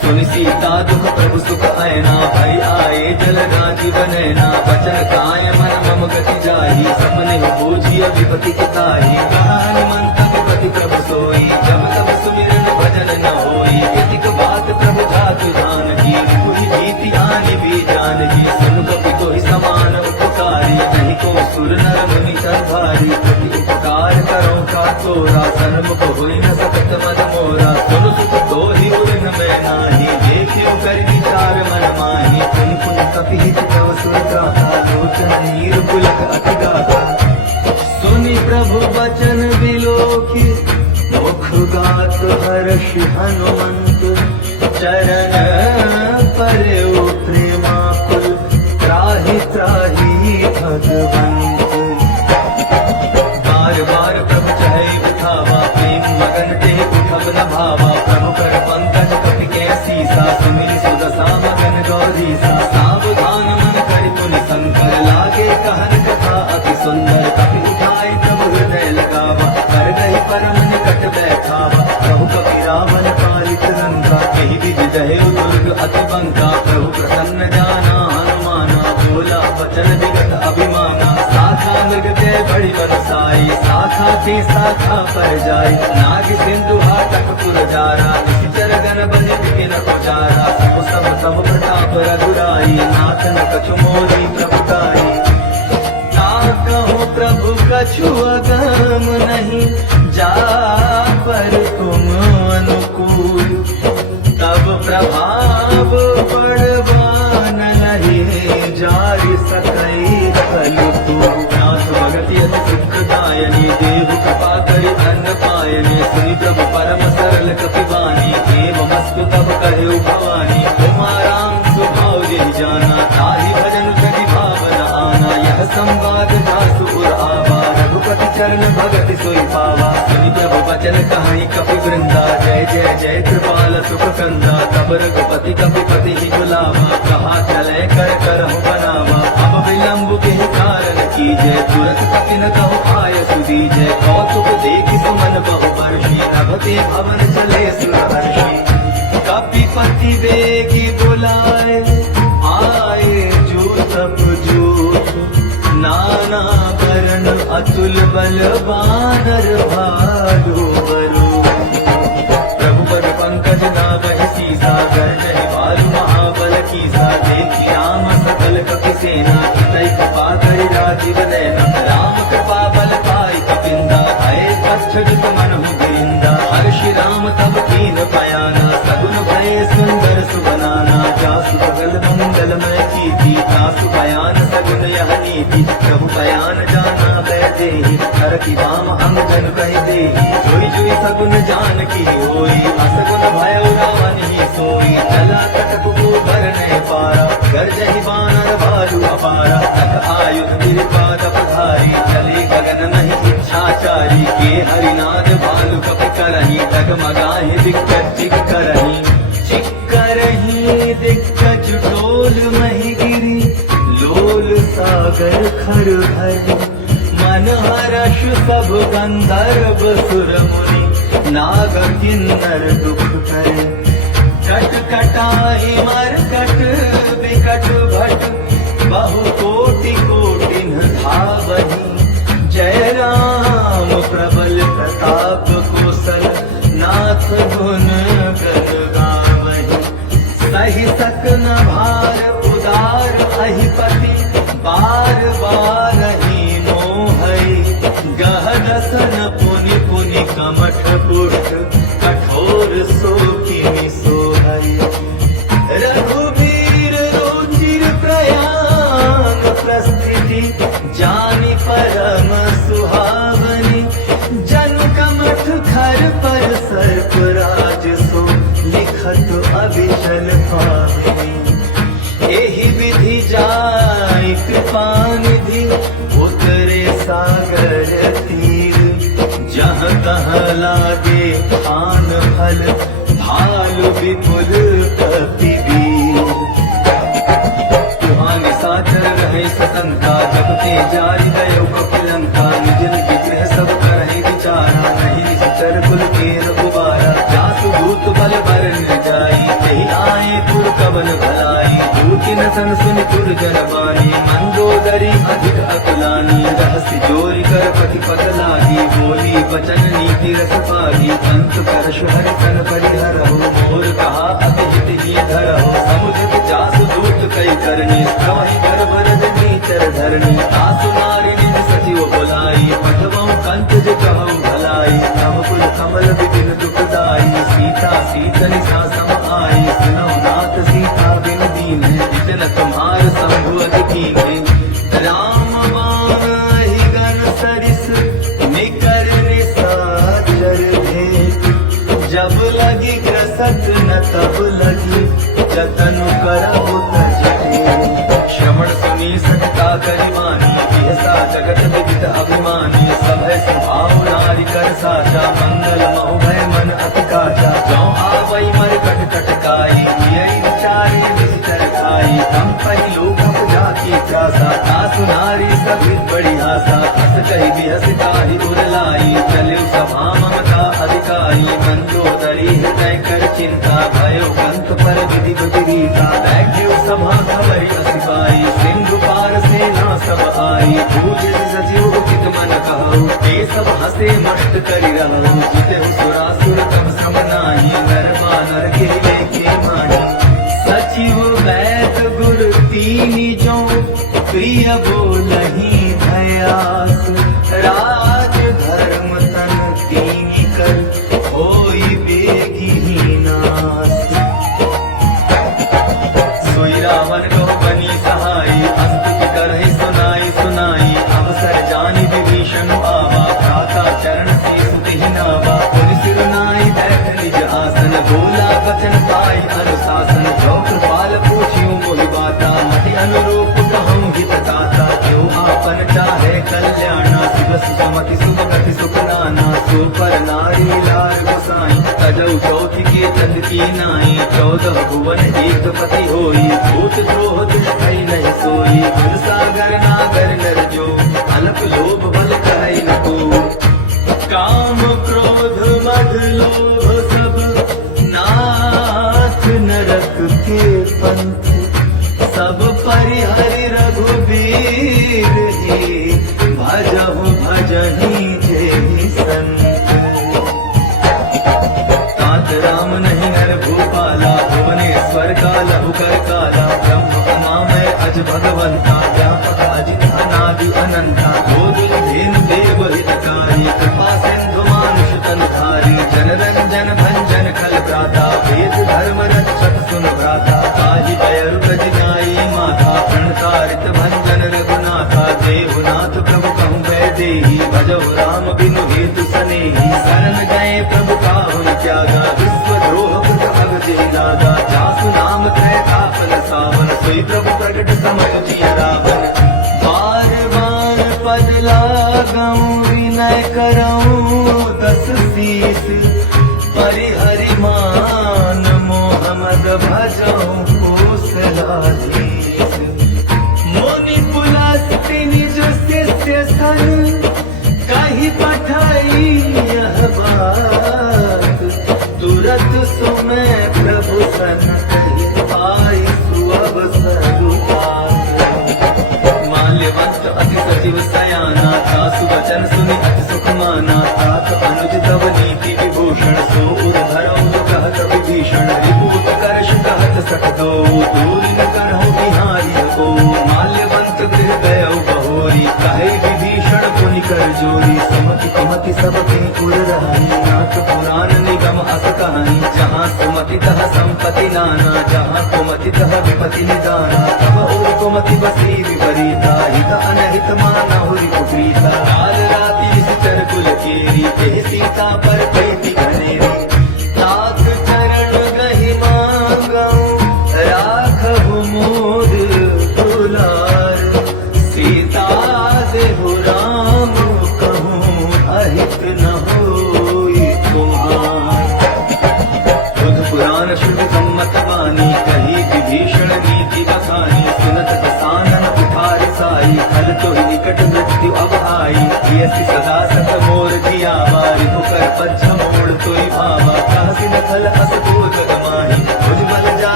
सुनि सीता दुख प्रभु सुख ऐना भई आए जल गांधी बनैना बचन काय मन मम गति जाही सपने बूझिय विपति किताही कहानी मंत विपति प्रभु सोई जब तब सुमिरन भजन न होई यतिक बात प्रभु जातु जान की पुहि जीति आनि भी जान की सुन कपि तो समान उपकारी नहीं को सुर नर मुनि कर भारी प्रति उपकार करो का तोरा सन्मुख होई न सकत मद मोरा सुन सुख तो ही उन में नाही देखियो कर विचार मन माही पुनि पुनि कपि हित तव सुर गाथा लोचन नीर पुलक अति गाथा सुनि प्रभु बचन बिलोकी मुख गात हर्ष हनुमंत चरण परयो प्रेमाकुल त्राहि त्राहि भगवंत बार बार प्रभु चाहे उठावा प्रेम मगन ते उठब न भावा प्रभु कर पंकज कपि के सीसा सुमिरि सुदशा मगन गौरीसा सावधान मन कर पुनि शंकर लागे कहन कथा अति सुंदर कपि उठाए प्रभु हृदय लगावा कर गई परम निकट बैठावा प्रभु कपि रावण पालित रंगा कही विधि जहे दुर्ग अति बंका प्रभु प्रसन्न जाना हनुमाना बोला वचन विगत अभिमाना साखा मृग जय बड़ी बनसाई साखा थी साखा पर जाई नाग सिंधु हाटक पुर जारा निश्चर गण बन बिपिन पुजारा सब सब प्रताप रघुराई नाथ न कछु मोरी प्रभुताई ता कहो प्रभु कछु अगम नहीं जा पर तुम अनुकूल तब प्रभाव पड़वान नहीं जारी सकई फलतु नाथ भगति अति सुखदायनी देव कृपा करि अन्न पायने सुनि प्रभु परम सरल कपिवानी एवमस्तु तब कहे भवानी तुमाराम स्वभाव यही जाना ताहि भजन जगि भावना आना यह संवाद जासु उर आवा रघुपति चरण भगति सोई पावा सुनि प्रभु वचन कहाई कपि वृंदा जय जय जय कृपाल सुख कंदा तब रघुपति कपिपति ही बुलावा कहा चले कर करहु बनावा अब विलंब के कारण कीजय तुरत कपि न कहो आय सुदीजय कौतुक देखि सुमन बहु वर्षी नभते भवन चले सुर हर्षी कपिपति बेगी बुलाए आए जो तप जोत नाना वरण अतुल बल बानर भालू बरू प्रभु पद पंकज नाभहि सीसा गर्जहि भालू महाबल कीसा देखि राम सकल कपि सेना हितै कृपा करि राजीव नैना राम कृपा बल पाई कपिंदा भय कच्छप मनहु गोविंदा हर्षि राम तब कीन पयाना सगुन भय सुंदर सुबनाना जासु बगल मंगलमय कीर्ति तासु बयान सगुन यह नीति प्रभु बयान जाना कै देहि कर की वाम हम जन कहि देहि जोई जोई सगुन जान की होई असगुन भय रावण ही सोई चला कटक भूधर ने पारा गर्जहि बानर भालू अपारा तक आयुध गिरिपाद पधारी चले गगन नहीं इच्छाचारी के हरिनाद भालू कपि करही डगमगाहि दिक्कत चिक करही चिक करही दिक्कत टोल मही गिरी लोल सागर खर भरी मन हर्ष सब गंधर्व सुर मुनि नाग किन्नर दुख करे कट कटाई मरकट विकट भट बहु कोटि कोटिन धावहि जय राम प्रबल प्रताप कौशल नाथ गुण गण गावहि सही सकन भार उदार अहिपति बार बार ही मोहई गहदसन पुनि पुनि कमठ पुष्ट कठोर सोखिनि सोहई रघुवीर रुचिर प्रयाण प्रस्थिति जानि परम सुहावनी जनु कमठ खर पर सर्प राज सो लिखत अविचल पावनी एहि जाय कृपा निधि उतरे सागर तीर जहाँ तहाँ लागे आन फल भालु विपुल कपिवीर तुहान साचर रहे सतंका जब ते जारी गयो कपिलंका निज निज गृह सब करहि विचारा नहीं निश्चर कुल के रघुबारा जासु दूत बल बरन जाई तेहि आए पुर कवन भलाई दूति न सन सुनि पुर जन बानी मंदोदरी अधिक अकुलानी रहस्य जोरी कर पति पत लागी बोली वचन नीति रस पागी अंत करश हरि सन परिहरहु मोर कहा अति हित ही धरहु समुद्र जासु दूत कई करनी प्रवहि कर भरत नीचर धरनी आसु नारी निज सचिव बुलाई पठवहु कंत जे कहु भलाई तब कुल कमल बिपिन दुखदाई सीता सीतनि सा सम आई सुनहु नाथ सीता बिन दीन इतन तुम्हार शंभु अति कीन्हे राम माहि गण सरिस निकर निसाचर भेंट जब लगी ग्रसत न तब लगी जतनु करहु तजटे श्रवण सुनी सतता करिमानी ऐसा जगत विदित अभिमानी सभय स्वभाव नारी कर साजा मंगल महु भय मन अति काजा जौ आवै मर कट कटकाई यही विचारे विस्तर खाई हम पहि लोक जाकी त्रासा तासु नारी सभी बड़ी आशा हस कही बिहस काहि उरलाई चले सभा ममता अधिकारी मंदोदरी हृदय कर चिंता भयो कंत पर विधि बदिरीता बैठ्यो सभा खबरी असिपाई सिंधु पार सेना सब आई पूजे सजीव उचित मन कहु ते सब हसे मस्त करि रहु जितेहु सुरासुर तब सम नाही नर बानर के लेके माही सचिव वैद गुर तीनि जो प्रिय बोलहि भयास राज धर्म तन तीनि कर होई बेगी नास सोई रावण को बनी सहाई अस्तुति करहि सुनाई सुनाई अवसर जानि विभीषण आवा भ्राता चरण शीस तिहि नावा पुनि सिर नाई बैठ निज आसन बोला वचन पाई अनुशासन जो कृपाल पूछियो मोहि बाता मति अनुरूप कहूँ हित दाता जो आपन चाहे कल्याणा शिव सुमति सुख गति सुख नाना सो पर नारी लार गोसाई तजौ चौथि के चंद की नाई 14 भुवन एक पति होई भूत द्रोह दुष्ट भई नहीं सोई गुण सागर नागर नर जो अलप लोभ बल कहै न को काम क्रोध मद लोभ सब नाथ नरक के पंथ सब परिहरि रघुबीर ही भजहु भजहि जेहि संत तात राम नहीं नर भूपाला भुवनेश्वर का लहु कर काला ब्रह्म अनामय अज भगवंता व्यापक अजित अनादि अनंता गोदुल धेनु देव हितकारी कृपा सिंधु मानुष तन धारी जन रंजन भंजन खल प्राता वेद धर्म रक्षक सुन भ्राता काहि भयरु गज न्यायी माता प्रणतारित भंजन रघुनाथा देहुनाथ प्रभु कहूँ वै देही भजहु राम बिनु हेतु सनेही शरण गए प्रभु काहुन त्यागा विश्व द्रोह कृत अगजे लागा जासु नाम त्रय तापन सावन सोई प्रभु प्रगट समझ जिय रावण बार बार पद लागऊं विनय करऊं दस शीस परिहरि मान मोहम्मद भजऊं कोसलाधीश मुनि पुलस्त्य निज शिष्य सन कहि पठाई यह बात तुरत सुमय प्रभु सन कहि पाई सुअवसर माल्यवंत अति सचिव सयाना तासु वचन सुनि अति सुख माना तात अनुज तव नीति विभूषण सो उद्धरऊ जो कहत विभीषण रिपुत करश कहत सठ दो दूर न करहु बिहारी को माल्यवंत गृह गयऊ बहोरी कहे विभीषण पुनि कर जोरी सुमति कुमति सब के उर रहाई नाथ पुराण निगम अस कहानी जहाँ सुमति तह संपत्ति नाना जहाँ कुमति तह विपति निदाना तब और कुमति बसी विपरीता हित अनहित मानहु रिपुप्रीता काल राति विसितर कुल केरी तेहि सीता पर प्रीति घनेरी तात चरण गहि मांगऊं राखहु मोर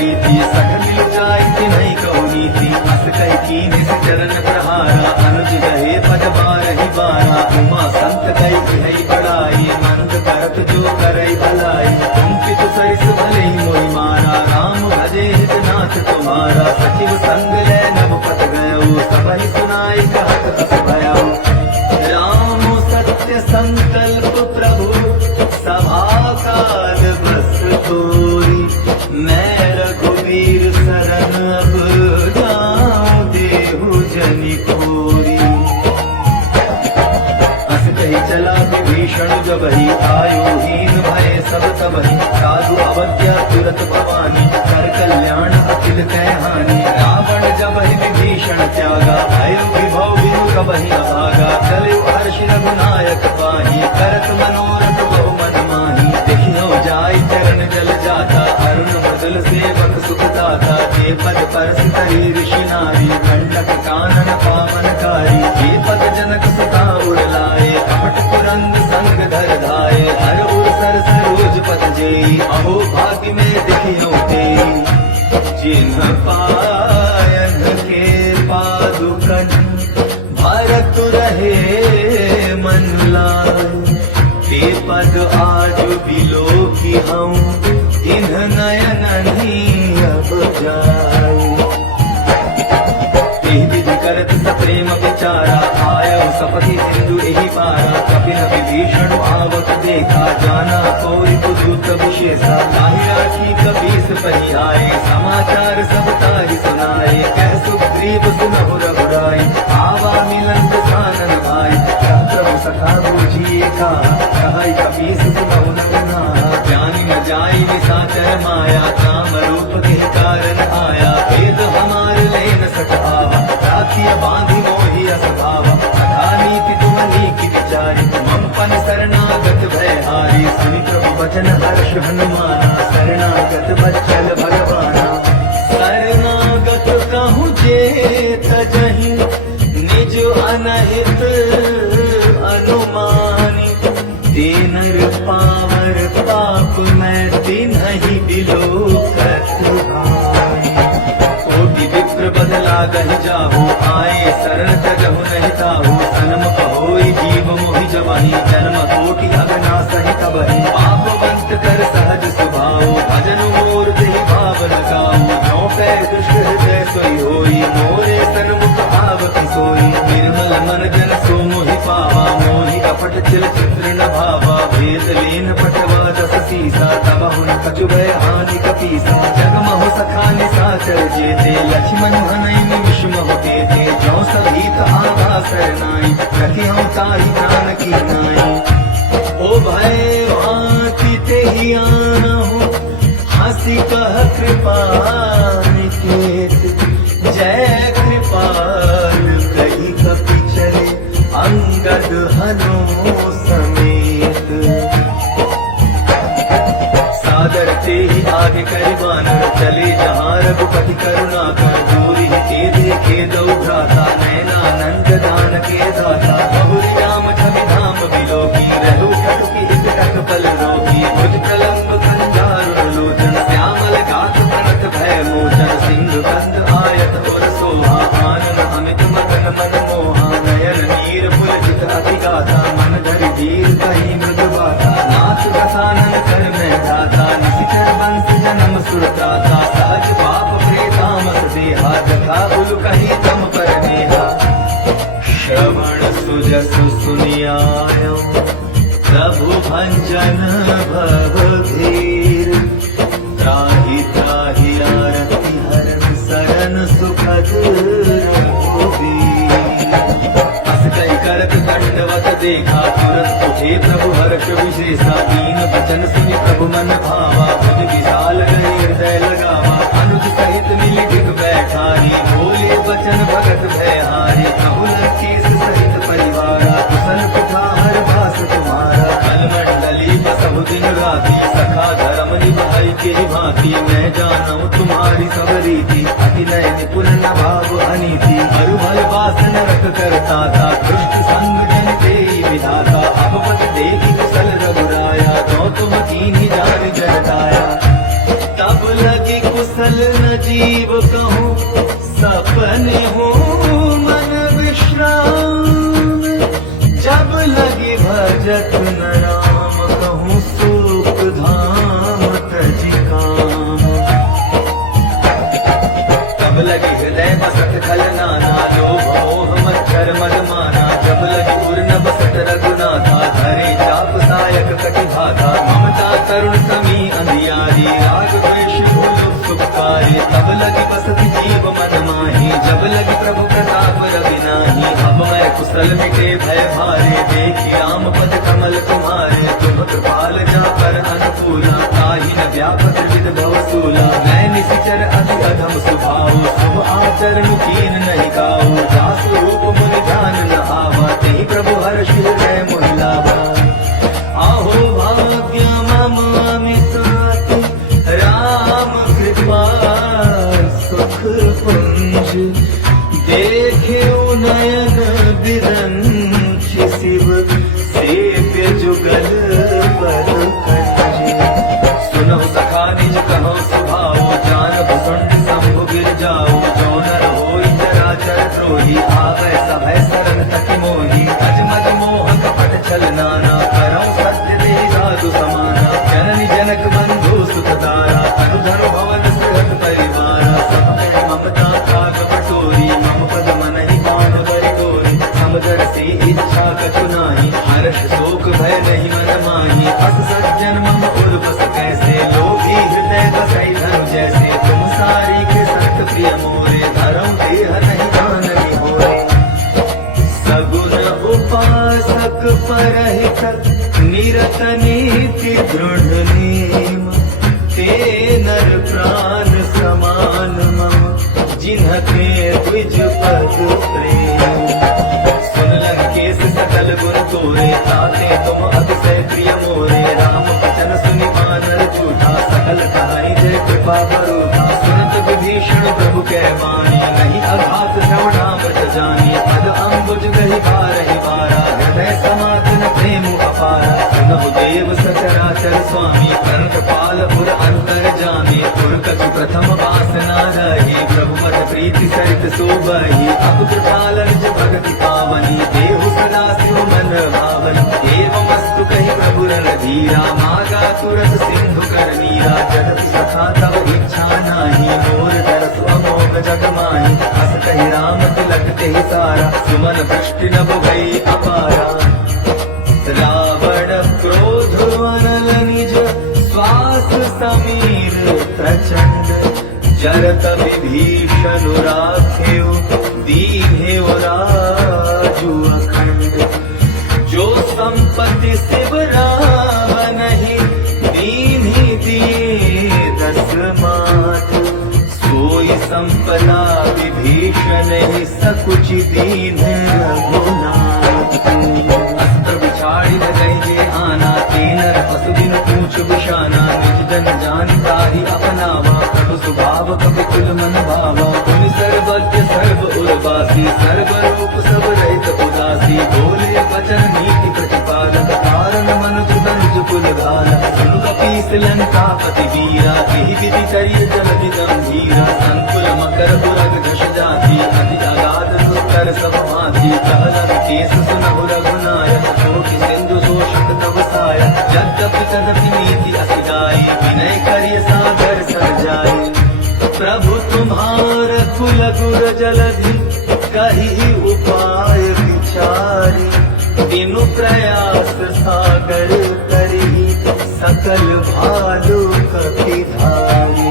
प्रीति सठ मिल जाय नहीं कहो नीति अस कह कीन से चरण प्रहारा अनुज गहे पद बारहि बारा उमा संत कई है बड़ाई मंद करत जो करई भलाई तुम पितु सरिस भले मोहि मारा राम भजे हित नाथ तुम्हारा सचिव संग ले नभ पत गयो सबहि सुनाई कहत अस भयो राम सत्य संकल्प प्रभु सभा काल बस तोरी मैं रघुवीर शरण अब जाऊं देहु जनि कोरी अस कही चला विभीषण जबहि आयो हीन भय सब तबहि साधु अवज्ञा तुरत भवानी कर कल्याण अखिल कह हानि रावण जबहि विभीषण त्यागा भयो विभव बिनु कबहि अभागा चले हर्षि रघुनायक पाहि करत मनोरथ बहु मन माहि देखियो जाय चरण जल जाता अरुण मृदुल सेवक सुख दाता जे पद परस तरी ऋषि नारी कंटक कानन पावनकारी जे पद जनक सुता उड़लाए कपट कुरंग संग धर धाये हर उर सर सरोज पद जेई अहो भाग्य में देखियो तेरी जिन्ह पायन के पादुकन भरत रहे मन लाय ते पद आज बिलो की हम इन्ह नयन अब जाय विधि करत सप्रेम विचारा आयो सपति सिंधु एहि पारा कपिन विभीषण आवक देखा जाना कोई बुधूत विशेषा ताहि राखी कपीस पहि आए समाचार सब ताहि सुनाए कह सुग्रीव सुनहु रघुराई आवा मिलन सानन भाई प्रभु सखा बूझिए का कहई कपीस सुनहु नगना ज्ञानी न जाई निशाचर माया काम रूप के कारण आया वेद हमार लेन सक आवा राखिया बांधि मोहि असभावा सखा नीति तुम नीति विचारी मम पन शरणागत भय हारी सुनि प्रभु वचन हर्ष हनुमाना शरणागत बच्चल भगवाना शरणागत कहूँ जे तजहि निज अनहित अनुमानी दीनर पावर पाप मैं तिन्हि बिलोकत भाई कोटि विप्र बदला गहि जाहु आए शरण तजहु नहीं ताहु सनम होई जीव मोहि जवानी जन्म कोटि अगना सहि कबहि पापवंत कर सहज स्वभाव भजन मोर देहि भाव लगाओ जो पै दुष्ट हृदय सोई होई मोरे सन्मुख आवति सोई निर्मल मन जन सो मोहि पावा मोहि कपट चिल चित्र न भावा भेद लीन पटवा दस सीसा तब हुन कछु भय हानि कपीसा जग महु सखा निशाचर जेते लक्ष्मण हनई निमिष महु तेते जो सभीत आगा सरनाई रखियो ताहि प्राण की नाई ओ भय भांति तेहि आनहु हंसी कह कृपा निकेत जय कृपाल कही कपि चले अंगद हनो समेत सादर ते ही आगे कर बानर चले जहाँ रघुपति करुणा कर दूरी ते देखे दो भ्राता नयनानंद दान के दाता बहुरी राम छवि धाम बिलोकी रहु ठकुकी हित कट पल रोगी भुज प्रलंब कंजारुण लोचन श्यामल गात प्रणत भय मोचन सिंह बंद आयत और सोहा आनन अमित मगन मन मोहा नयन नीर पुलकित अति गाथा मन धरि धीर कही मृदु बाता नाथ रसानन कर में दाता निशिचर वंश जन्म सुरदाता सहज पाप प्रेतामस देहा जथा बुल कही तम पर नेहा श्रवण सुजस सुनियायो प्रभु भंजन भव धीर त्राहि त्राहि आरति हरन सरन सुखद रघुवीर अस कई करत दंडवत देखा तुरंत उठे प्रभु हर्ष विशेषा दीन वचन सुनि प्रभु मन भावा भुज विशाल गए हृदय लगावा अनुज सहित मिल टिक बैठारी बोले वचन भगत भयहारी प्रभु लंकेश सहित परिवारा कुशल कुठार भास तुम्हारा कल मंडली बसहु दिन राति सखा धर्म निभाई के भांति मैं जानू तुम्हारी सब रीति अति नय निपुण न भाव अनीति मरुभल वासन रख करता था दुष्ट संग जन तेरी विधाता अब पद देखी कुशल रघुराया तो तुम कीन्ही जान जरताया तब लगे कुशल निर्मल न जीव कहूँ, सपने हो मन विश्राम। जब लगी भजत न राम कहूँ, सुख धाम तजी काम। तब लगी हृदय बसत खल नाना, लोभ मोह मच्छर मद माना। जब लगी उर न बसत रघुनाथा, धरे चाप सायक कटि भागा। ममता तरुण समी अंधियारी, राग द्वेष भूल सुखकारी। तब लगी बसत जीव मन माही, जब लगी प्रभु प्रताप रवि नाही। अब मैं कुशल मिटे भय भारे, देखी राम पद कमल तुम्हारे। तुम कृपाल जा पर अनुकूला, ताहि न व्यापत विद भवसूला। मैं निशिचर अति अधम स्वभाव, शुभ आचरण कीन नहीं गाओ। दास रूप मुनि ध्यान न आवा, तेहि प्रभु हर्ष हृदय मोहि लावा। आहो भाग्य मम अमिताति, राम कृपा सुख पुंज। देख्यो नयन बिरंच, शिव सेव्य जुगल पद कंज। सुनहु सखा निज कहो सुभाओ, जानब सुंड शंभु गिर जाओ। जो नर होई चराचर द्रोही, आगय सभय शरण तक मोही। अजमद मोह कपट छल नाना, करौ सत्य दे साधु समाना। जननी जनक बंधु सुखदारा, अनुधर भवन सुहृद परिवारा। सब में ममता खाक पटोरी, मम पद मन ही बाण बरि गोरी। समदर से इच्छा कछु नाही, हर्ष शोक भय नहीं मन माही। अस सज्जन मम उर बस कैसे, लोभी हृदय बसई धन जैसे। तुम सारी के सत प्रिय मोरे, धरौ देह नहीं दान होरे। सगुन उपासक परहित, निरत नीति दृढ़ नेम। ते नर प्राण समान मम, जिन्हते द्विज पद प्रेम। सुन लंकेश सकल गुण तोरे, ताते तुम अतिशय प्रिय मोरे। राम वचन सुनि मानर झूठा, सकल कहाई जय कृपा बरूठा। सुनत विभीषण प्रभु कै वाणी, नहीं अघात श्रवणामृत जानी। पद अम्बुज गहि बारहि बारा, हृदय समाधन प्रेम अपारा। सुनहु देव सचराचर स्वामी, कर कृपाल पुर अंतर जामी। पुर कछु प्रथम वासना रही, प्रभु मत प्रीति सहित सोबही। अब कृपाल निज भगति पावनी, देहु सदा शिव मन भावनी। एवं वस्तु कही प्रभु रणधीरा, मागा तुरत सिंधु कर नीरा। जगत सखा तब इच्छा नाही, मोर दरस अमोघ जग माही। हस कही राम तिलक तेहि सारा, सुमन दृष्टि नभ भई अपारा। रावण क्रोध अनल निज, श्वास समीर प्रचंड। जरत विभीषण राखेउ, दीन्हेउ राजु अखंड। जो संपत्ति शिव रावनहि, दीन्हि दिए दस मात। सोई संपदा विभीषण ही, सकुचि दीन्ह रघुनाथ। अस्त्र बिछाड़ी गए जे आना, तेनर पशु बिन पूछ बिशाना। निज जन जान ताहि अपनावा, प्रभु स्वभाव कपि कुल मन भावा। तुम सर्वज्ञ सर्व उर्वासी, सर्व रूप सब रहित उदासी। बोले वचन नीति प्रतिपालक, कारण मन तुदनुज कुल धारक। सुन कपीस लंका पति वीरा, एहि विधि करिय जलधि गंभीरा। संकुल मकर दुरग धस जाति, अति अगाध दुस्तर सब भांति। कहलन केस सुनहु रघुनायक, कोटि सिंधु शोषक तव सायक। यद्यपि तदपि नीति अति गाई, विनय करिय सागर सर जाई। प्रभु तुम्हार कुल गुर जलधि, कही उपाय विचारी। तीनु प्रयास सागर करी, सकल भालु कपि धारी।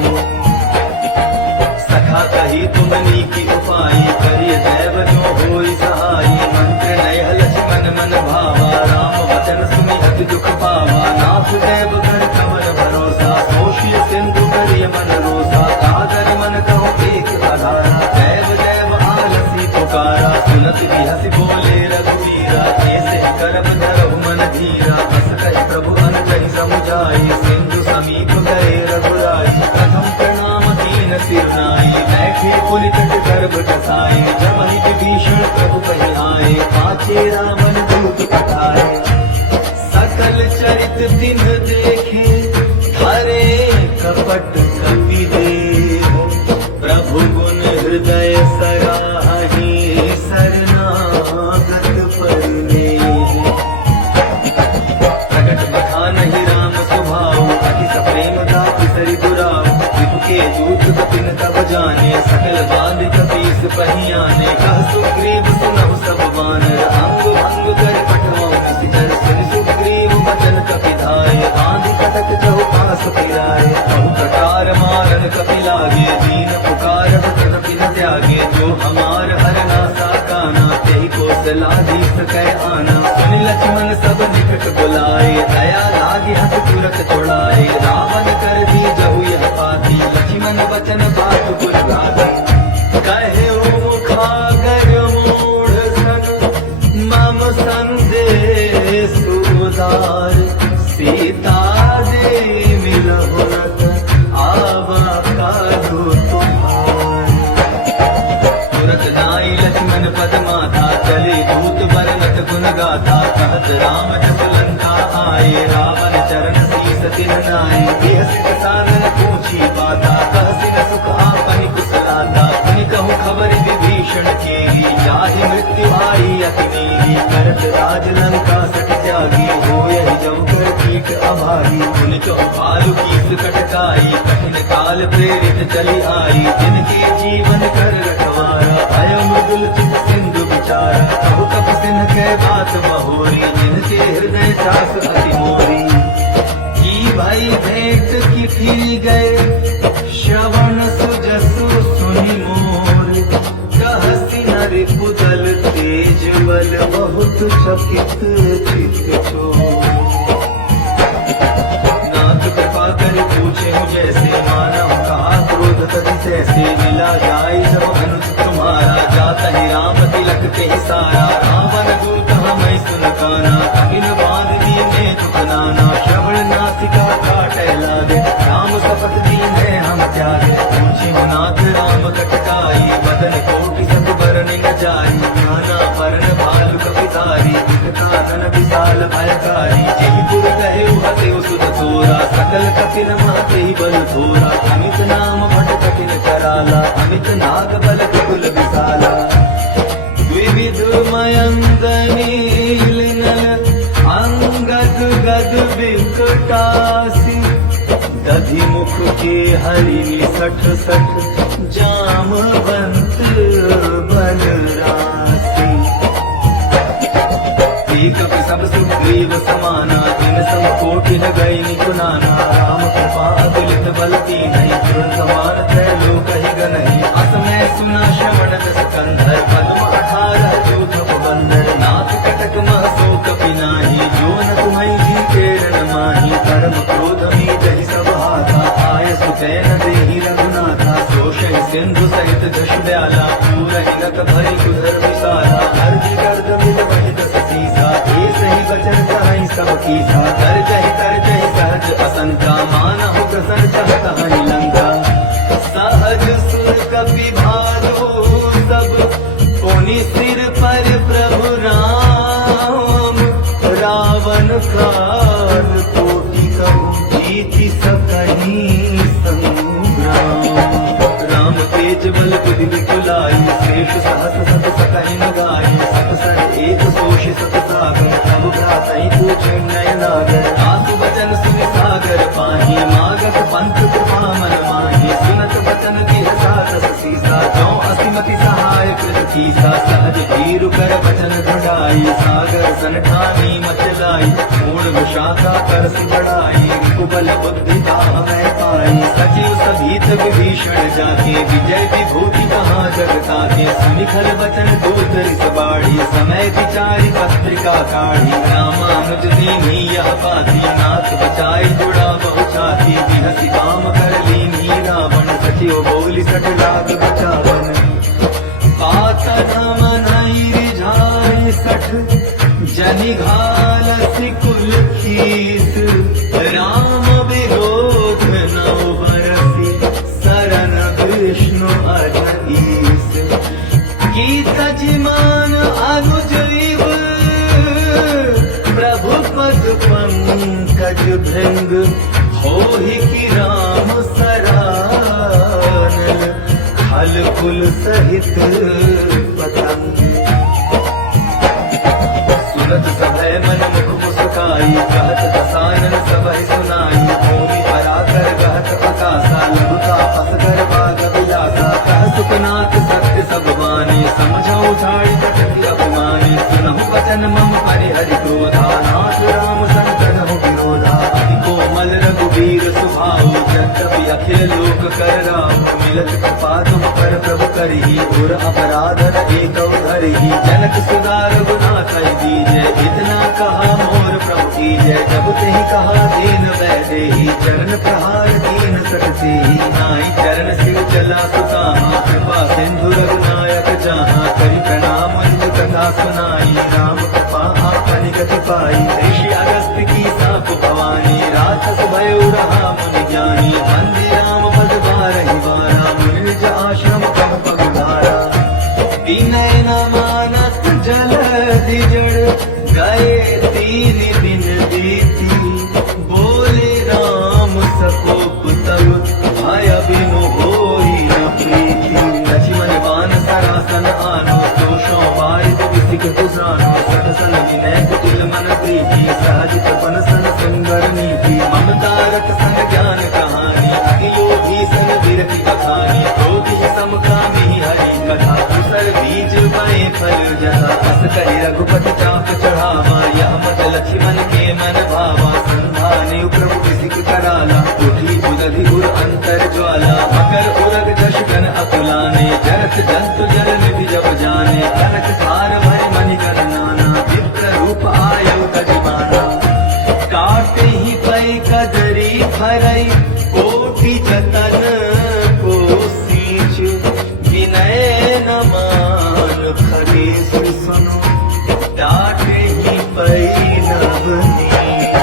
सखा कही तुमनी की उपाय, करिय दैव जो होई सहाई। मंत्र नय लक्ष्मण मन भावा, राम वचन सुनि अति दुख पावा। नाथ देव कर कवन भरोसा, सोषिय सिंधु करिय मन रोसा। कादर मन कहो एक आधारा, दैव दैव आलसी पुकारा। सुनत बिहसि बोले रघुवीरा, ऐसे करब धरहु मन धीरा। बस कहि प्रभु अनजहि समुझाई, सिंधु समीप गए रघुराई। प्रथम प्रणाम कीन सिर नाई, बैठे पुनि तट गर्भ कसाई। जबहि विभीषण प्रभु कहि आए, पाछे रावण दूत पठाए। सकल चरित तिन्ह देखे, धरे कपट कपि देह। दूत कपिन तब जाने, सकल बांध कपीस पहियाने, कह सुग्रीव सुनहु सब बानर, अंग भंग कर पठमौ निशिचर, सुनि सुग्रीव बचन कपि धाय, बांधि कटक चहु पास फिराए, बहु प्रकार मारन कपि लागे, दीन पुकारत तदपि न त्यागे, जो हमार हरना साकाना, तेहि कौशलाधीश कह आना, सुनि लक्ष्मण सब निकट बुलाए, दया लागी हस तुरत छुड़ाए, रावण कर दी जहु यह पाती, लक्ष्मण वचन बात गुर गाती, कहे मुखागर मूढ़ सन, मम संदेश उदार, सीता दे मिलहु रत, आवा काहू तुम्हार। तुरत नाई लक्ष्मण पद माथा, चले दूत बरनत गुन गाथा, कहत राम जस लंका आए, रावण चरण शीस तिन नाई, देह सित सानन पूछी बाता, कहसिन सुख आपनि कुशलाता, सुनि कहूँ खबर विभीषण केरी, जाहि मृत्यु आई अति नीरी, करत राज लंका सट त्यागी, होयहि जम कर कीट अभागी, सुनि चहु भालु कीस कटकाई, कठिन काल प्रेरित चली आई, जिनके जीवन कर रखवारा, भय मृदुल चित सिंधु विचारा, कहु कपि सिन्ह कह बात बहोरी, जिनके हृदय चास अति मोरी, की भई भेंट की फिर गए, श्रवण सुजसु सुनि मोर, कहसि नरि कुदल तेज बल, बहुत चकित चित छोर। नाथ कृपा कर पूछे जैसे, मानव कहा क्रोध तति तैसे, मिला जाय जब अनुज तुम्हारा, जाता ही राम तिलक ते सारा, रावण दूत हमै सुन काना, अगिन बांध दीने तुकनाना, श्रवण नासिका काटै लागे, राम शपथ दीने हम त्यागे, पूछी नाथ राम कटकाई, बदन कोटि सत बरन न जाई, नाना परण भालु कपिधारी, कानन विशाल भयकारी, जेहि गुर कहे हतेउ सुत तोरा, सकल कपिन महते बल थोरा, अमित नाम भट कपिन कराला, अमित नाग बल कुल विशाला, द्विविध मयंदनी लिनल, अंगद गद विकटासी, दधि मुख के हरि सठ सठ, जामवंत बल रासी, कपि सब सुग्रीव समाना, जिन सम कोटि न गई निकुनाना, राम कृपा अतुलित बल कीन्ही, तुरंत समान त्रैलोक ही गनहि, असमय सुना श्रवण दस कंधर, पद्म 18 जूथ बंदर, नाथ कटक मह सो कपि नाही, जो न तुम्है जी केरण माही, धर्म क्रोध में जहि सब हाथा, आय सुचैन देहि रघुनाथा, सोषहि सिंधु सहित जश दयाला, पूरहि नक भरि कुधर विसारा, अर्ज गर्द बिल वहि दस सीसा, सही बचन कहाई सब कीसा, कर जहि सहज असंका, मानहु प्रसन्न चहत हनि लंका, सहज सुर कपि भालो सब, पुनि सिर पर प्रभु राम, रावण काल कोटि कहु, जीति सकहि संग्राम, राम तेज बल बुद्धि विपुलाई, शेष सहस सत सकहि न गाई, सत सर एक सोष सत सागर, तब भ्रातहि पूछे नयन नागर, आसु बचन सुनि सागर पाही, मागत पंथ कृपा मन माही, सुनत बचन तिह सातस सीसा, जौ असिमति सहाय कृत कीसा, सहज धीरु कर बचन दृढ़ाई, सागर सन ठानी मच लाई, मूढ़ विशाखा करसि बढ़ाई, कुबल बुद्धि दाह मैं पाई, सचिव सभीत विभीषण जाके, विजय विभूति कहाँ जग ताके, सुनि खल बचन दूत रिस बाढ़ी, समय विचारि पत्रिका काढ़ी, रामानुज दीन्ही यह पाती, नाथ बचाई जुड़ा बहु छाती, बिहसि काम कर लीन्ही रावण, सचिव बोली सठ लाग बचावन, पातन मनई रिझाई सठ, जनि घालसि कुल खीस, राम विरोध नौ बरसि, सरन विष्णु अधीस, की तजिमान अनुज इव, प्रभु पद पंकज भृंग, होहि की राम सरानल, खल कुल सहित पतंग, सुनत सभय मन मुख मुस्काई, कहत दसानन सबहि सुनाई, भूमि पराकर कहत आकाशा, लघुता फस मिलत कृपा तुम पर प्रभु करही, और अपराध न एक धरही। जनक सुधा रघुनाथ दीजय, इतना कहा मोर प्रभु की जय। जब तेहि कहा दीन वैदेही, चरण प्रहार कीन सकते ही। नाई चरण शिव चला सुताहा, कृपा सिंधु रघुनायक जहाँ। करि प्रणाम निज कथा सुनाई, राम कृपा आपनि गति पाई। ऋषि अगस्त्य की साप भवानी, राक्षस भयो रहा मुनि ज्ञानी। वंदे राम पद बारहि बारा, मुनि निज आश्रम कब पग धारा। विनय न मानत जलधि जड़, गए तीन दिन बीती। बोले राम सकोप तब, भय बिनु होई न प्रीति। लक्ष्मण बान सरासन आनो, दोषों बारित विसिक गुजानो। सटसन विनय कुटिल मन प्रीति, सहज तपन सन सुंदर नीति। ममता रत संग ज्ञान कहानी, अगियो भीषण विरति बखानी। क्रोधि सम कामी हरि कथा, कुशल बीज बए फल जथा। अस कहि रघुपति चाप चढ़ावा, यह मत लक्ष्मण के मन भावा। संधाने प्रभु विसिक कराला, उठी बुदधि उर अंतर ज्वाला। मकर उरग जश गण अतुलाने, जरत जंतु जल निधि जब जाने। कनक थार भरि मणि गण नाना, विप्र रूप आयु तजमाना। काटे ही पै कदरी भरई, कोटि जतन को सींच। विनय न मान खगेश सुनो, डाटे ही पै नव नीच।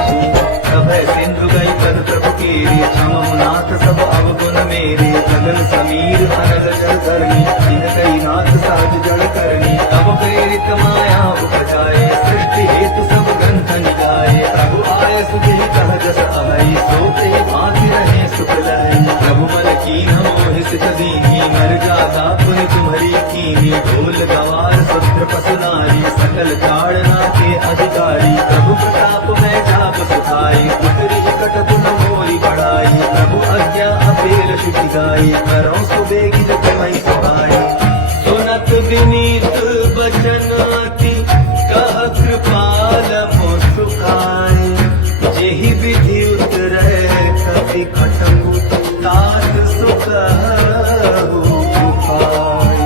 सभय सिंधु गई पद प्रभु केरी, क्षमहु नाथ सब अवगुण मेरे। गगन समीर अनल जल धरनी, जिन कई नाथ सहज जल करनी। तब प्रेरित माया उपजाए, सृष्टि हेतु सब ग्रंथ निगाए। प्रभु आय सुधि कह जस अभय, सो ते भांति रहे सुख लहै। प्रभु बल कीन मोहि सित दीनी, मर जाता पुनि तुम्हरी कीनी। ढोल गवार सुत्र पसु नारी, सकल ताड़ना के अधिकारी। प्रभु प्रताप में जाप सुखाई, उतरी कट तुम मोरी बढ़ाई। प्रभु आज्ञा अपेल शुचि गाई, करो सुबेगिन तुम्हि सुहाई। सुनत विनीत बचन अति, कह कृपाल मोर सुखाए। जेहि विधि उतरै कपि खटकु, तात सुखहु उपाय।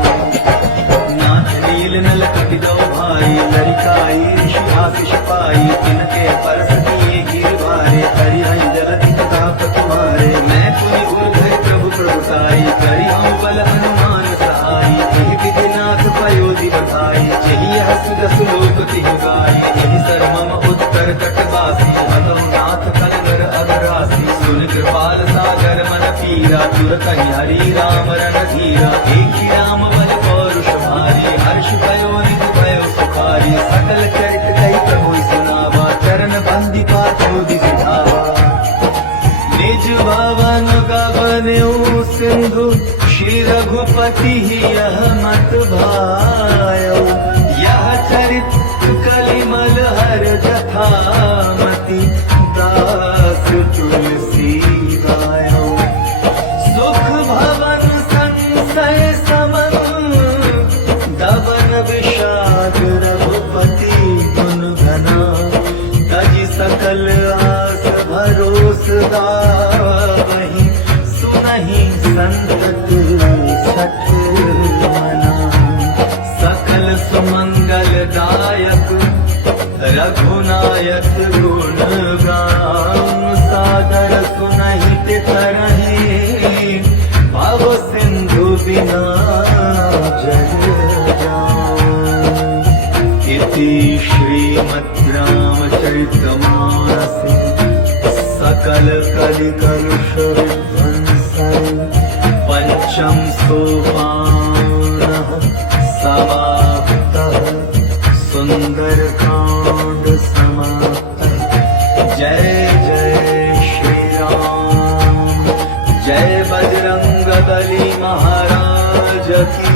नाथ नील नल कपि दो भाई, लरिकाई ऋषि आशीष पाई। तिनके परस किए गिर भारे, हरि जलधि प्रताप तुम्हारे। मैं पुनि उर्धर प्रभु प्रभुताई, करि हम बल हनुमान सहाई। एहि विधि नाथ पयोधि बधाई, जेहि हसु दसु लोक तिहि गाई। एहि सर मम उत्तर कटवासी, हतहु नाथ कल नर अगरासी। सुन कृपाल सागर मन पीरा, तुरत हरि राम रन धीरा। एक राम बल पौरुष भारी, हर्ष भयो निधि भयो सुखारी। सकल चरित कहि प्रभु सुनावा, चरण बंदिपा चोदि सिधावा। निज भवन गबन्यु सिंधु, श्री रघुपति यह मत भायो। यह चरित कलिमल हर जथामति, दास तुलसी गायो। सुख भवन संशय समन, दबन विषाद रघुपति गुण घना। तजि सकल आस भरोस गावहि, सुनहि संतत सठ मना। सकल सुमंगल दायक, रघुनायक गुण गान। सादर सुनहि तितरहि, भव सिंधु बिना जग जान। इति श्रीमद् रामचरितमानसे, सकल कलि कलुष विध्वंसन। पंचम सोपानः समाप्तः, सुंदर कांड समाप्तः। जय जय श्री राम, जय बजरंग बली महाराज की।